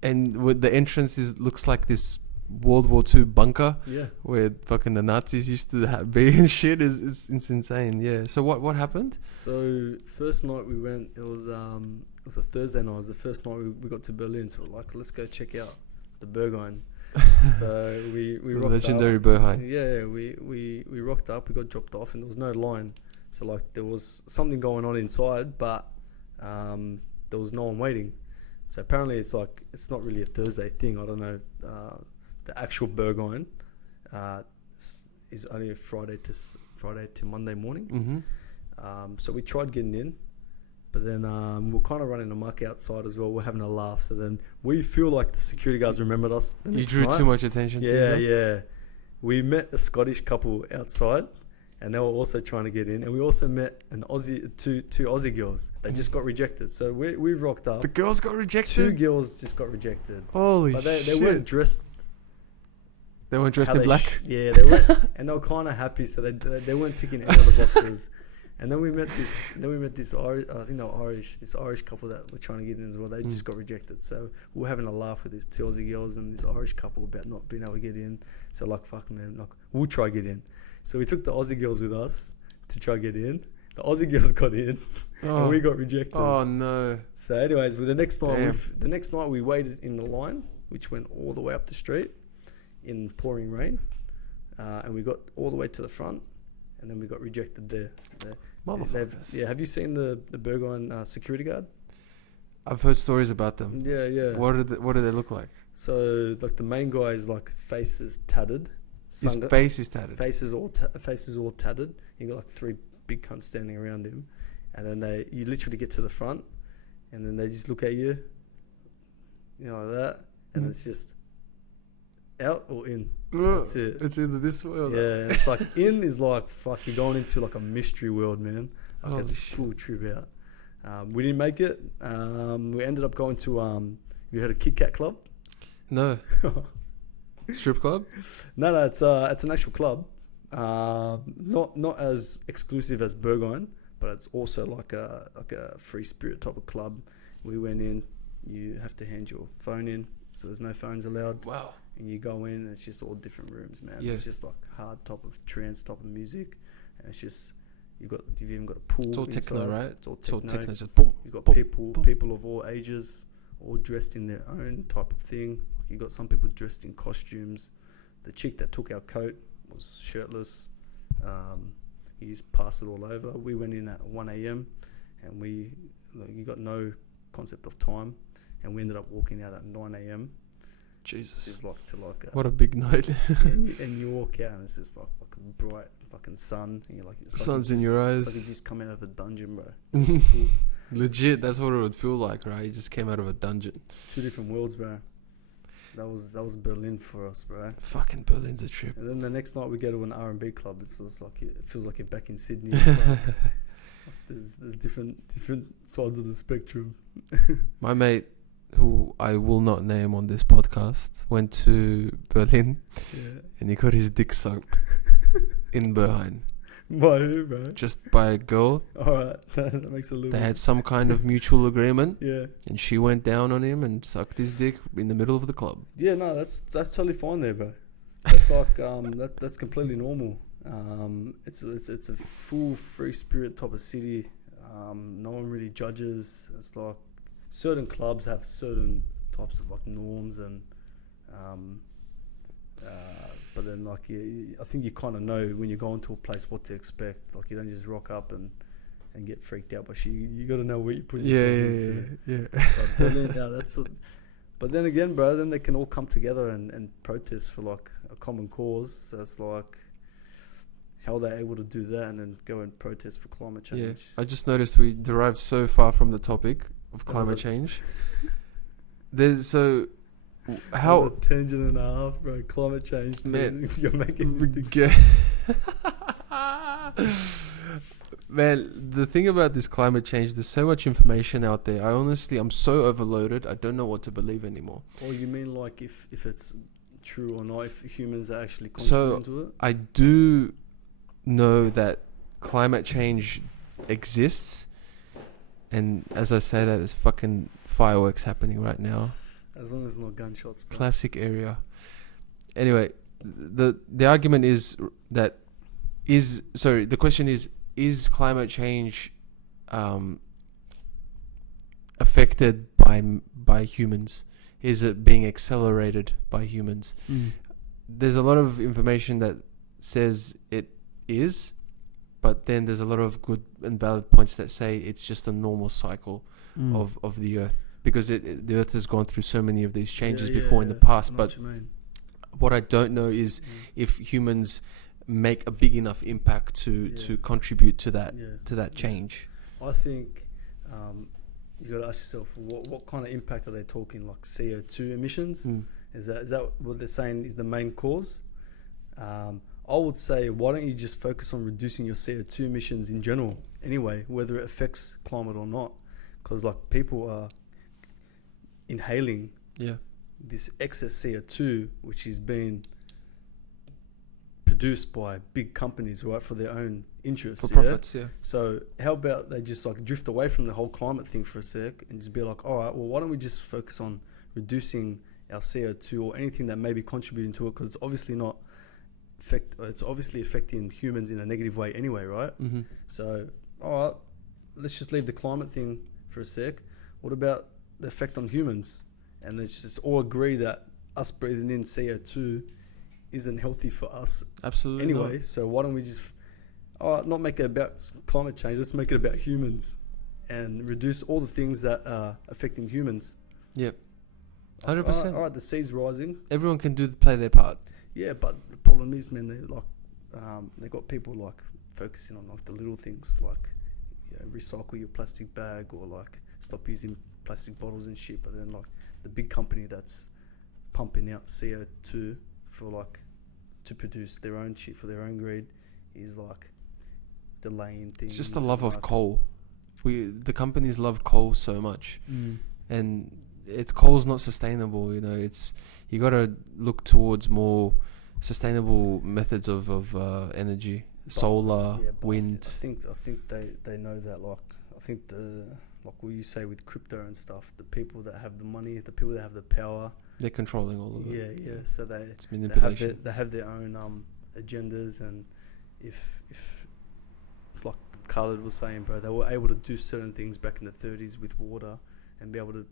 And with the entrance looks like this World War II bunker. Yeah. Where fucking the Nazis used to be and shit. It's insane. Yeah. So what happened? So first night we went, it was a Thursday night. It was the first night we got to Berlin. So we're like, let's go check out the Berghain. So we rocked legendary up. Berghain. Yeah, we rocked up. We got dropped off, and there was no line. So like there was something going on inside, but there was no one waiting. So apparently it's not really a Thursday thing. I don't know. The actual Berghain is only a Friday to Monday morning. Mm-hmm. So we tried getting in, but then we're kind of running amok outside as well. We're having a laugh. So then we feel like the security guards remembered us. You drew too much attention to them? Yeah. We met a Scottish couple outside, and they were also trying to get in. And we also met two Aussie girls. They just got rejected. So we rocked up. The girls got rejected? 2 girls just got rejected. Holy shit. But they weren't dressed. They weren't dressed in black? Yeah, they weren't. And they were kind of happy, so they weren't ticking any of the boxes. And then we met this Irish, I think they were Irish, this Irish couple that were trying to get in as well. They just got rejected. So we were having a laugh with these 2 Aussie girls and this Irish couple about not being able to get in. So like, fuck man, like, we'll try to get in. So we took the Aussie girls with us to try to get in. The Aussie girls got in, and we got rejected. Oh no! So anyways, the next night we waited in the line, which went all the way up the street in pouring rain, and we got all the way to the front, and then we got rejected there. Motherfuckers. Have you seen the Berghain security guard? I've heard stories about them. Yeah. What do they look like? So like the main guy is like face is tattered. His face is tattered. Face is all tattered. You got like 3 big cunts standing around him, and then you literally get to the front, and then they just look at you, like that, and it's just out or in. That's it. It's either this way or that. Yeah, it's like in is like fuck. You're going into like a mystery world, man. Like it's a full trip out. We didn't make it. We ended up going to. You heard of KitKat Club? No. Strip club? No, it's an actual club. Not as exclusive as Berghain, but it's also like a free spirit type of club. We went in. You have to hand your phone in, so there's no phones allowed. Wow. And you go in, and it's just all different rooms, man. Yeah. It's just like hard type of trance type of music, and it's just you've even got a pool. It's all inside. techno, right? It's all techno. It's just boom. You've got boom, people of all ages, all dressed in their own type of thing. Like you got some people dressed in costumes. The chick that took our coat was shirtless. He just passed it all over. We went in at 1 a.m. and you got no concept of time, and we ended up walking out at 9 a.m. Jesus. It's like what a big night. and you walk out and it's just like a bright fucking sun, and you're like, sun's in your eyes. It's like you just come out of a dungeon, bro. Legit, that's what it would feel like, right? You just came out of a dungeon. 2 different worlds, bro. That was Berlin for us, bro. Fucking Berlin's a trip. And then the next night we go to an R&B club. It's just like it feels like you're back in Sydney. It's like, there's different sides of the spectrum. My mate, who I will not name on this podcast, went to Berlin, and he got his dick sucked in Berlin. By who, bro? Just by a girl. Alright, that makes a little. They had some kind of mutual agreement. Yeah. And she went down on him and sucked his dick in the middle of the club. Yeah, no, that's totally fine there, bro. That's like that's completely normal. It's a full free spirit type of city. No one really judges. It's like certain clubs have certain types of like norms and but then like I think you kind of know when you go into a place what to expect. Like you don't just rock up and get freaked out, but you got to know what you put yourself into. Yeah. But then again, bro, then they can all come together and protest for like a common cause. So it's like, how are they able to do that and then go and protest for climate change? Yeah, I just noticed we derived so far from the topic of climate change. How a tangent and a half, bro. Climate change. Man, you're making Man, the thing about this climate change, there's so much information out there. I'm so overloaded. I don't know what to believe anymore. Oh, you mean like if it's true or not? If humans are actually contributing to it? I do know that climate change exists, and as I say that, there's fucking fireworks happening right now. As long as it's not gunshots, bro. Classic area. Anyway, the argument is that the question is climate change affected by humans? Is it being accelerated by humans? There's a lot of information that says it is, but then there's a lot of good and valid points that say it's just a normal cycle of the earth, because the earth has gone through so many of these changes before in the past. But what I don't know is if humans make a big enough impact to contribute to that change. I think you got to ask yourself what kind of impact are they talking? Like CO2 emissions? Is that what they're saying is the main cause? I would say, why don't you just focus on reducing your CO2 emissions in general anyway, whether it affects climate or not? Because like people are inhaling this excess CO2, which is being produced by big companies, right, for their own interests, for profits. So how about they just like drift away from the whole climate thing for a sec and just be like, all right, well, why don't we just focus on reducing our CO2 or anything that may be contributing to it, because it's obviously not it's obviously affecting humans in a negative way anyway, right? So all right, let's just leave the climate thing for a sec. What about the effect on humans? And let's just all agree that us breathing in CO2 isn't healthy for us. Absolutely anyway, not. So why don't we just not make it about climate change, let's make it about humans and reduce all the things that are affecting humans. Yep. 100%. All right, the sea's rising. Everyone can play their part. Yeah, but the problem is, man, they got people like focusing on like the little things, like recycle your plastic bag or like stop using plastic bottles and shit. But then like the big company that's pumping out CO2 for like to produce their own shit for their own greed is like delaying things. It's just the love of coal. The companies love coal so much, and coal's not sustainable. You know, you got to look towards more sustainable methods of energy, solar, wind. I think they know that. Like I think like what you say with crypto and stuff, the people that have the money, the people that have the power, they're controlling all of it. Yeah. So it's manipulation. They have their own agendas, and if like Khaled was saying, bro, they were able to do certain things back in the 30s with water and be able to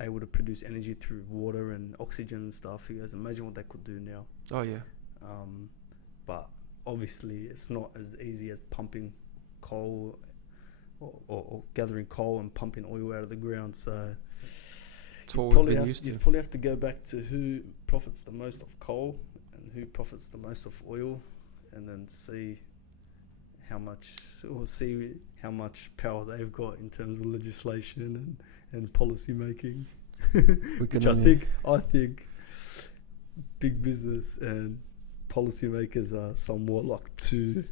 able to produce energy through water and oxygen and stuff. You guys imagine what they could do now. Oh yeah. But obviously it's not as easy as pumping coal or gathering coal and pumping oil out of the ground. So you probably have to go back to who profits the most of coal and who profits the most of oil, and then see how much power they've got in terms of legislation and policy making. Which I think big business and policymakers are somewhat like too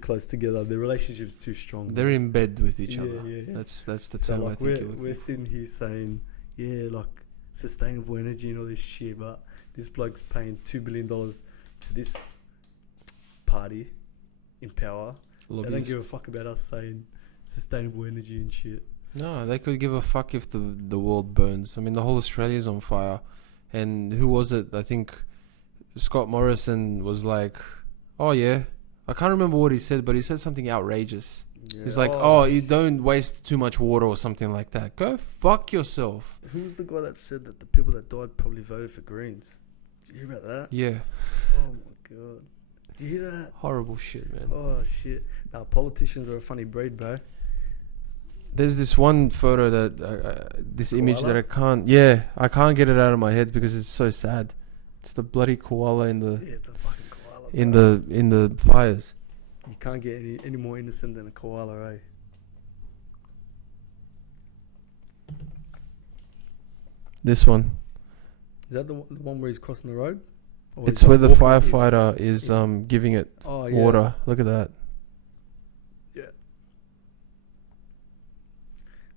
close together. Their relationship's too strong. They're in bed with each other. Yeah. That's the so term. Like we're sitting here saying, like sustainable energy and all this shit, but this bloke's paying $2 billion to this party in power. Lobbyists. They don't give a fuck about us saying sustainable energy and shit. No, they could give a fuck if the world burns. I mean, the whole Australia's on fire. And who was it? I think Scott Morrison was like, oh yeah, I can't remember what he said, but he said something outrageous. Yeah. He's like, you don't waste too much water or something like that. Go fuck yourself. Who was the guy that said that the people that died probably voted for Greens? Did you hear about that? Yeah. Oh my god. Did you hear that? Horrible shit, man. Oh shit. Now politicians are a funny breed, bro. There's this one photo that this koala? Image that I can't get it out of my head because it's so sad. It's the bloody koala in the it's a fucking koala, in the fires. You can't get any more innocent than a koala, eh? This one. Is that the one where he's crossing the road? Or it's where the firefighter is giving it water. Look at that. Yeah.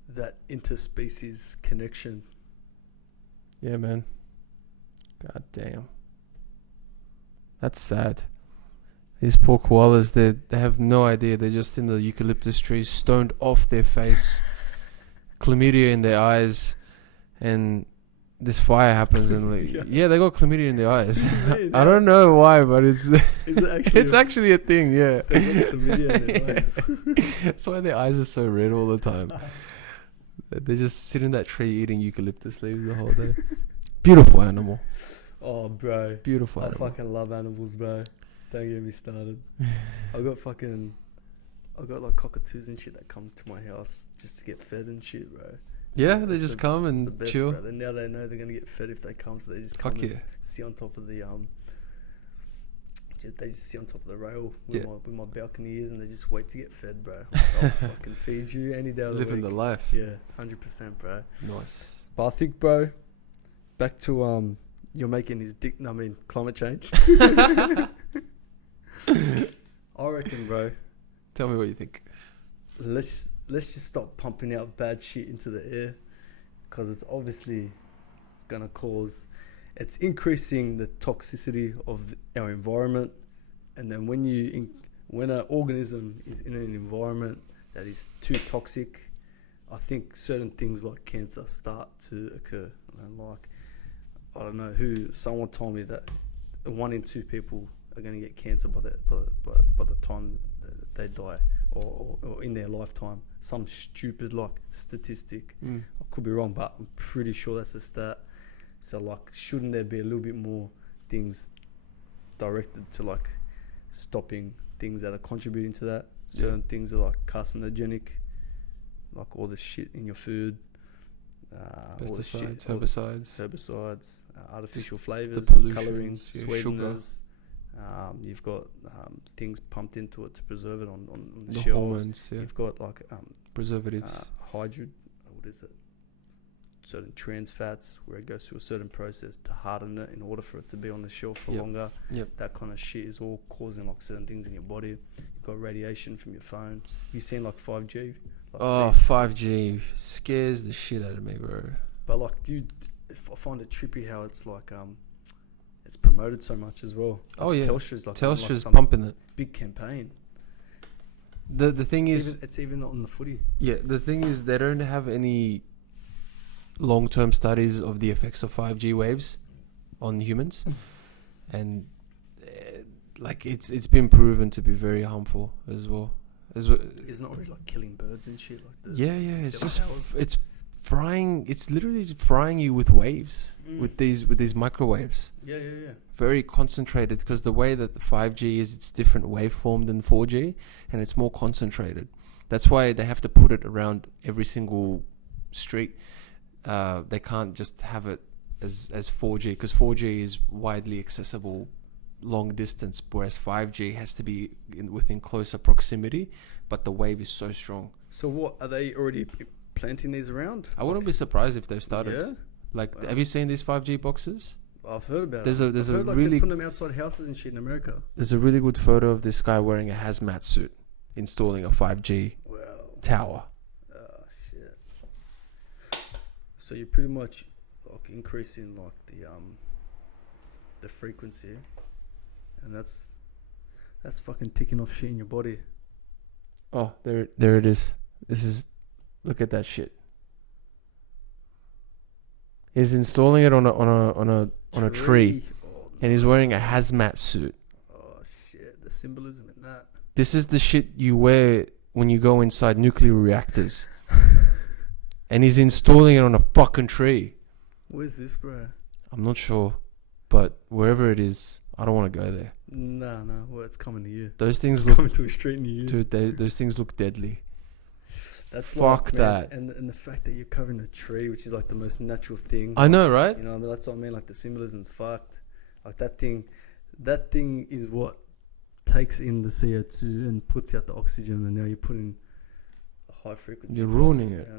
That interspecies connection. Yeah, man. God damn. That's sad. These poor koalas, they have no idea. They're just in the eucalyptus trees, stoned off their face, chlamydia in their eyes, and this fire happens and like, yeah, they got chlamydia in their eyes. I don't know why, but it's actually a thing. Yeah. They got chlamydia in their eyes. That's why their eyes are so red all the time. They just sit in that tree eating eucalyptus leaves the whole day. Beautiful animal. Oh, bro. Beautiful animal. I fucking love animals, bro. Don't get me started. I got like cockatoos and shit that come to my house just to get fed and shit, bro. Yeah, they just come and the best, chill. Bro. Now they know they're gonna get fed if they come, so they just come and sit on top of the they just sit on top of the rail where my balcony is, and they just wait to get fed, bro. I'll fucking feed you any day of the week. Living the life. Yeah, 100%, bro. Nice. But I think, bro, back to you're making his climate change. I reckon, bro. Tell me what you think. Let's just stop pumping out bad shit into the air, because it's obviously gonna cause. It's increasing the toxicity of our environment, and then when an organism is in an environment that is too toxic, I think certain things like cancer start to occur. And like, I don't know someone told me that 1 in 2 people are going to get cancer by the time they die, or in their lifetime. Some stupid like statistic. I could be wrong, but I'm pretty sure that's the stat. So like, shouldn't there be a little bit more things directed to like stopping things that are contributing to that? Certain things are like carcinogenic, like all the shit in your food. Pesticides, herbicides, artificial flavors, colorings, sweeteners. You've got things pumped into it to preserve it on the shelves. Hormones, You've got like preservatives, what is it? Certain trans fats, where it goes through a certain process to harden it in order for it to be on the shelf for longer. That kind of shit is all causing like certain things in your body. You've got radiation from your phone. You seen like 5G? Like 5G scares the shit out of me, bro. But like, dude, I find it trippy how it's like it's promoted so much as well. Like Telstra's pumping it. Big campaign. The thing it's even on the footy. Yeah, the thing is they don't have any long-term studies of the effects of 5G waves on humans, and like it's been proven to be very harmful as well. It's not really like killing birds and shit like that. It's just it's frying. It's literally just frying you with waves, with these microwaves. Yeah. Very concentrated, because the way that the 5G is, it's different waveform than 4G, and it's more concentrated. That's why they have to put it around every single street. They can't just have it as 4G, because 4G is widely accessible long distance, whereas 5G has to be within closer proximity, but the wave is so strong. So what, are they already planting these around? I wouldn't be surprised if they've started. Yeah? Like, have you seen these 5G boxes? I've heard about I've heard really, they put them outside houses and shit in America. There's a really good photo of this guy wearing a hazmat suit, installing a 5G tower. Oh shit! So you're pretty much like increasing like the frequency, and that's fucking ticking off shit in your body. Oh, there it is. Look at that shit. He's installing it on a tree, and he's wearing a hazmat suit. Oh shit! The symbolism in that. This is the shit you wear when you go inside nuclear reactors. And he's installing it on a fucking tree. Where's this, bro? I'm not sure, but wherever it is, I don't want to go there. Nah. Well, it's coming to you. Those things coming to a street near you. Dude, those things look deadly. That's fuck like, man, that. And the fact that you're covering a tree, which is like the most natural thing. I know, right? You know, that's what I mean. Like the symbolism's fucked. Like that thing is what takes in the CO2 and puts out the oxygen, and now you're putting a high frequency. You're ruining it.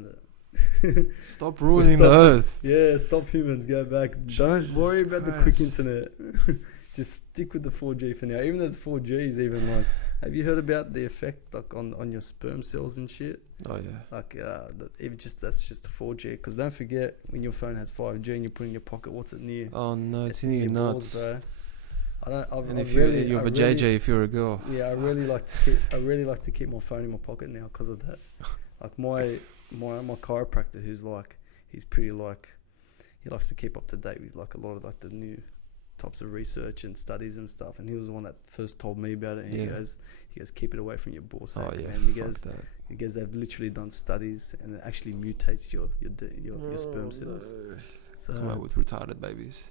Stop ruining the earth. Yeah, stop humans. Go back. Jesus Don't worry about Christ. the quick internet. Just stick with the 4G for now. Even though the 4G is even like, have you heard about the effect like on your sperm cells and shit? Oh yeah. Like that's just the 4G. Because don't forget, when your phone has 5G and you put it in your pocket, what's it near? Oh no, it's in your nuts. Balls, bro. And if you're a JJ, if you're a girl. Yeah, I really like to keep my phone in my pocket now because of that. Like my chiropractor, he's pretty like, he likes to keep up to date with like a lot of like the new types of research and studies and stuff, and he was the one that first told me about it. And he goes keep it away from your ball sack, man. He goes they've literally done studies and it actually mutates your sperm cells. No. So come out with retarded babies.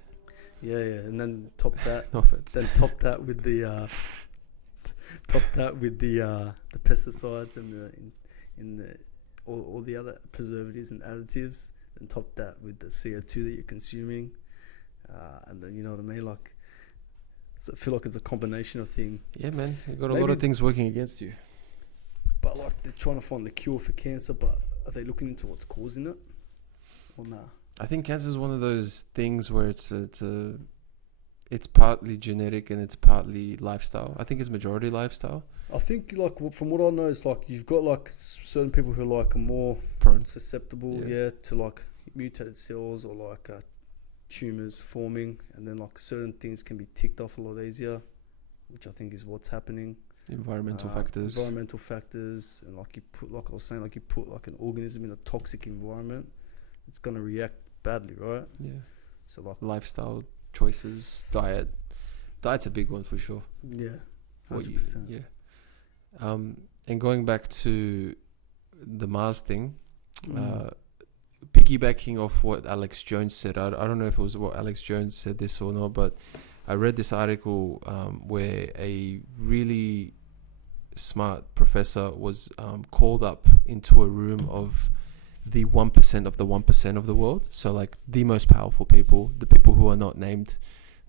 Yeah, and then top that. No offense. Then top that with the pesticides and all the other preservatives and additives. Then top that with the CO2 that you're consuming, and then you know what I mean. Like, I feel like it's a combination of things. Yeah, man, you got a lot of things working against you. But like they're trying to find the cure for cancer, but are they looking into what's causing it, or nah? I think cancer is one of those things where it's partly genetic and it's partly lifestyle. I think it's majority lifestyle. I think like from what I know, it's like you've got like certain people who like are more prone, susceptible, to like mutated cells or like tumors forming, and then like certain things can be ticked off a lot easier, which I think is what's happening. Environmental factors, and like you put like an organism in a toxic environment, it's gonna react badly, right? Yeah. So like lifestyle choices, diet's a big one for sure. Yeah, 100%. And going back to the Mars thing, piggybacking off what Alex Jones said, I don't know if it was what Alex Jones said this or not, but I read this article where a really smart professor was called up into a room of the 1% of the 1% of the world. So like the most powerful people, the people who are not named,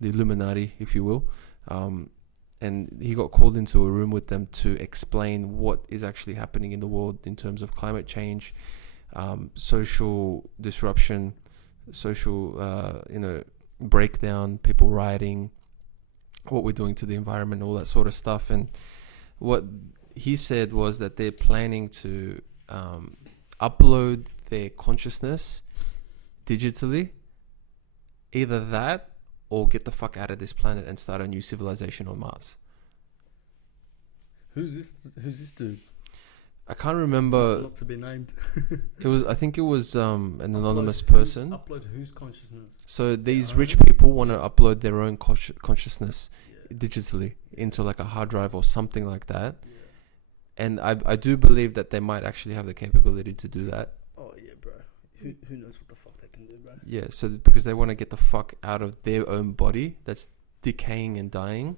the Illuminati, if you will. And he got called into a room with them to explain what is actually happening in the world in terms of climate change, social disruption, social, breakdown, people rioting, what we're doing to the environment, all that sort of stuff. And what he said was that they're planning to upload their consciousness digitally, either that or get the fuck out of this planet and start a new civilization on Mars. Who's this dude? I can't remember. Not to be named. I think it was an anonymous person. Upload whose consciousness? So these rich people want to upload their own consciousness digitally into like a hard drive or something like that. Yeah. And I do believe that they might actually have the capability to do that. Oh yeah, bro. Who knows what the fuck they can do, bro? Yeah, so because they want to get the fuck out of their own body that's decaying and dying,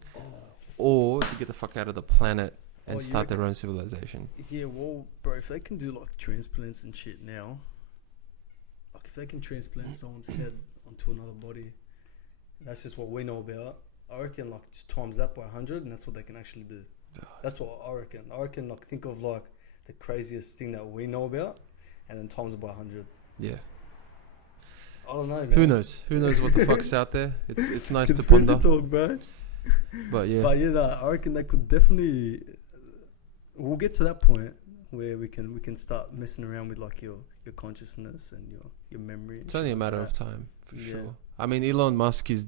or to get the fuck out of the planet and start their own civilization. Yeah, well, bro, if they can do like transplants and shit now, like if they can transplant someone's head onto another body, that's just what we know about. I reckon like just times that by 100, and that's what they can actually do. That's what I reckon. I reckon like think of like the craziest thing that we know about, and then times it by 100. Yeah. I don't know, man. Who knows? Who knows what the fuck's out there? It's nice to Conspiracy ponder. talk, bro. But yeah. But yeah, I reckon they could definitely. We'll get to that point where we can start messing around with like your consciousness and your memory. It's only a matter of time, for Yeah. sure. I mean, Elon Musk is.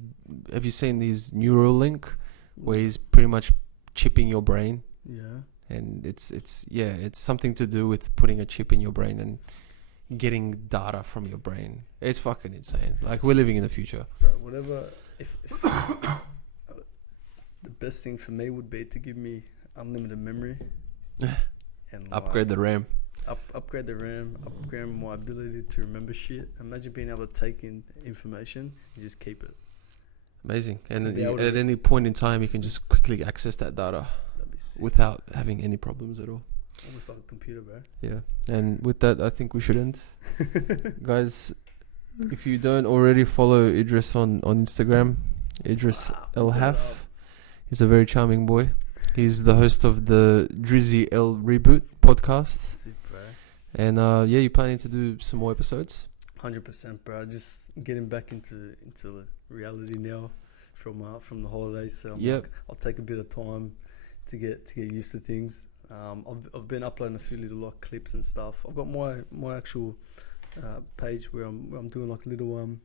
Have you seen his Neuralink, where he's pretty much chipping your brain? Yeah. And it's something to do with putting a chip in your brain and getting data from your brain. It's fucking insane. Like, we're living in the future. Bro, whatever. If the best thing for me would be to give me unlimited memory and Upgrade the RAM. Upgrade the RAM, upgrade my ability to remember shit. Imagine being able to take in information and just keep it. Amazing. And then at any point in time, you can just quickly access that data without having any problems at all. Almost like a computer, bro. Yeah. And with that, I think we should end. Guys, if you don't already follow Idriss on Instagram, Idriss Elhafiane. He's a very charming boy. He's the host of the Drissy El Reboot Podcast. Super, bro. And you're planning to do some more episodes? 100%, bro. Just getting back into the reality now from the holidays. So like, I'll take a bit of time to get used to things. I've been uploading a few little like clips and stuff. I've got my actual page where I'm doing like little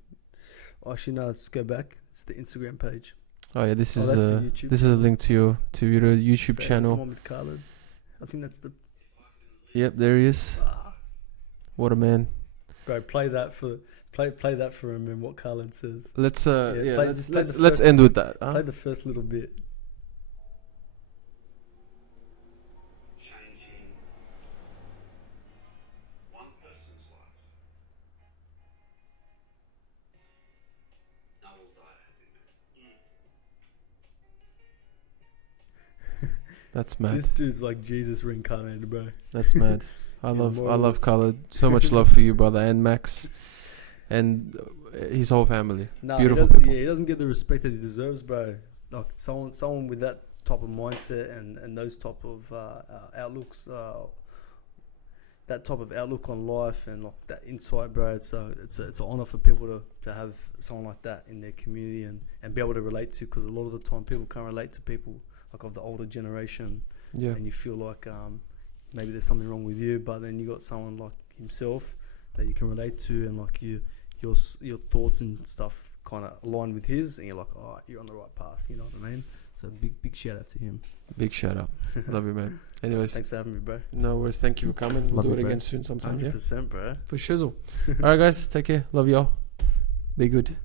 actually no, let's go back. It's the Instagram page. Oh yeah, this is a link to your YouTube channel. With Khaled. I think that's the. Yep, there he is. What a man. Bro, play that for him and what Khaled says. Let's let's end with that. Huh? Play the first little bit. Changing one person's life. I will die happy, man. That's mad. This dude's like Jesus reincarnated, bro. That's mad. I love Khaled. So much love for you, brother, and Max, and his whole family. Beautiful people. Yeah, he doesn't get the respect that he deserves, bro. Like someone with that type of mindset and those type of outlooks, that type of outlook on life and like that insight, bro. It's an honor for people to have someone like that in their community and be able to relate to, because a lot of the time people can't relate to people like of the older generation. Yeah. And you feel like maybe there's something wrong with you, but then you got someone like himself that you can relate to, and like your thoughts and stuff kind of align with his, and you're like, oh, you're on the right path. You know what I mean? So big shout out to him. Big shout out. Love you, man. Anyways, thanks for having me, bro. No worries. Thank you for coming. We'll do it again soon sometime. 100%, bro. For shizzle. All right, guys. Take care. Love y'all. Be good.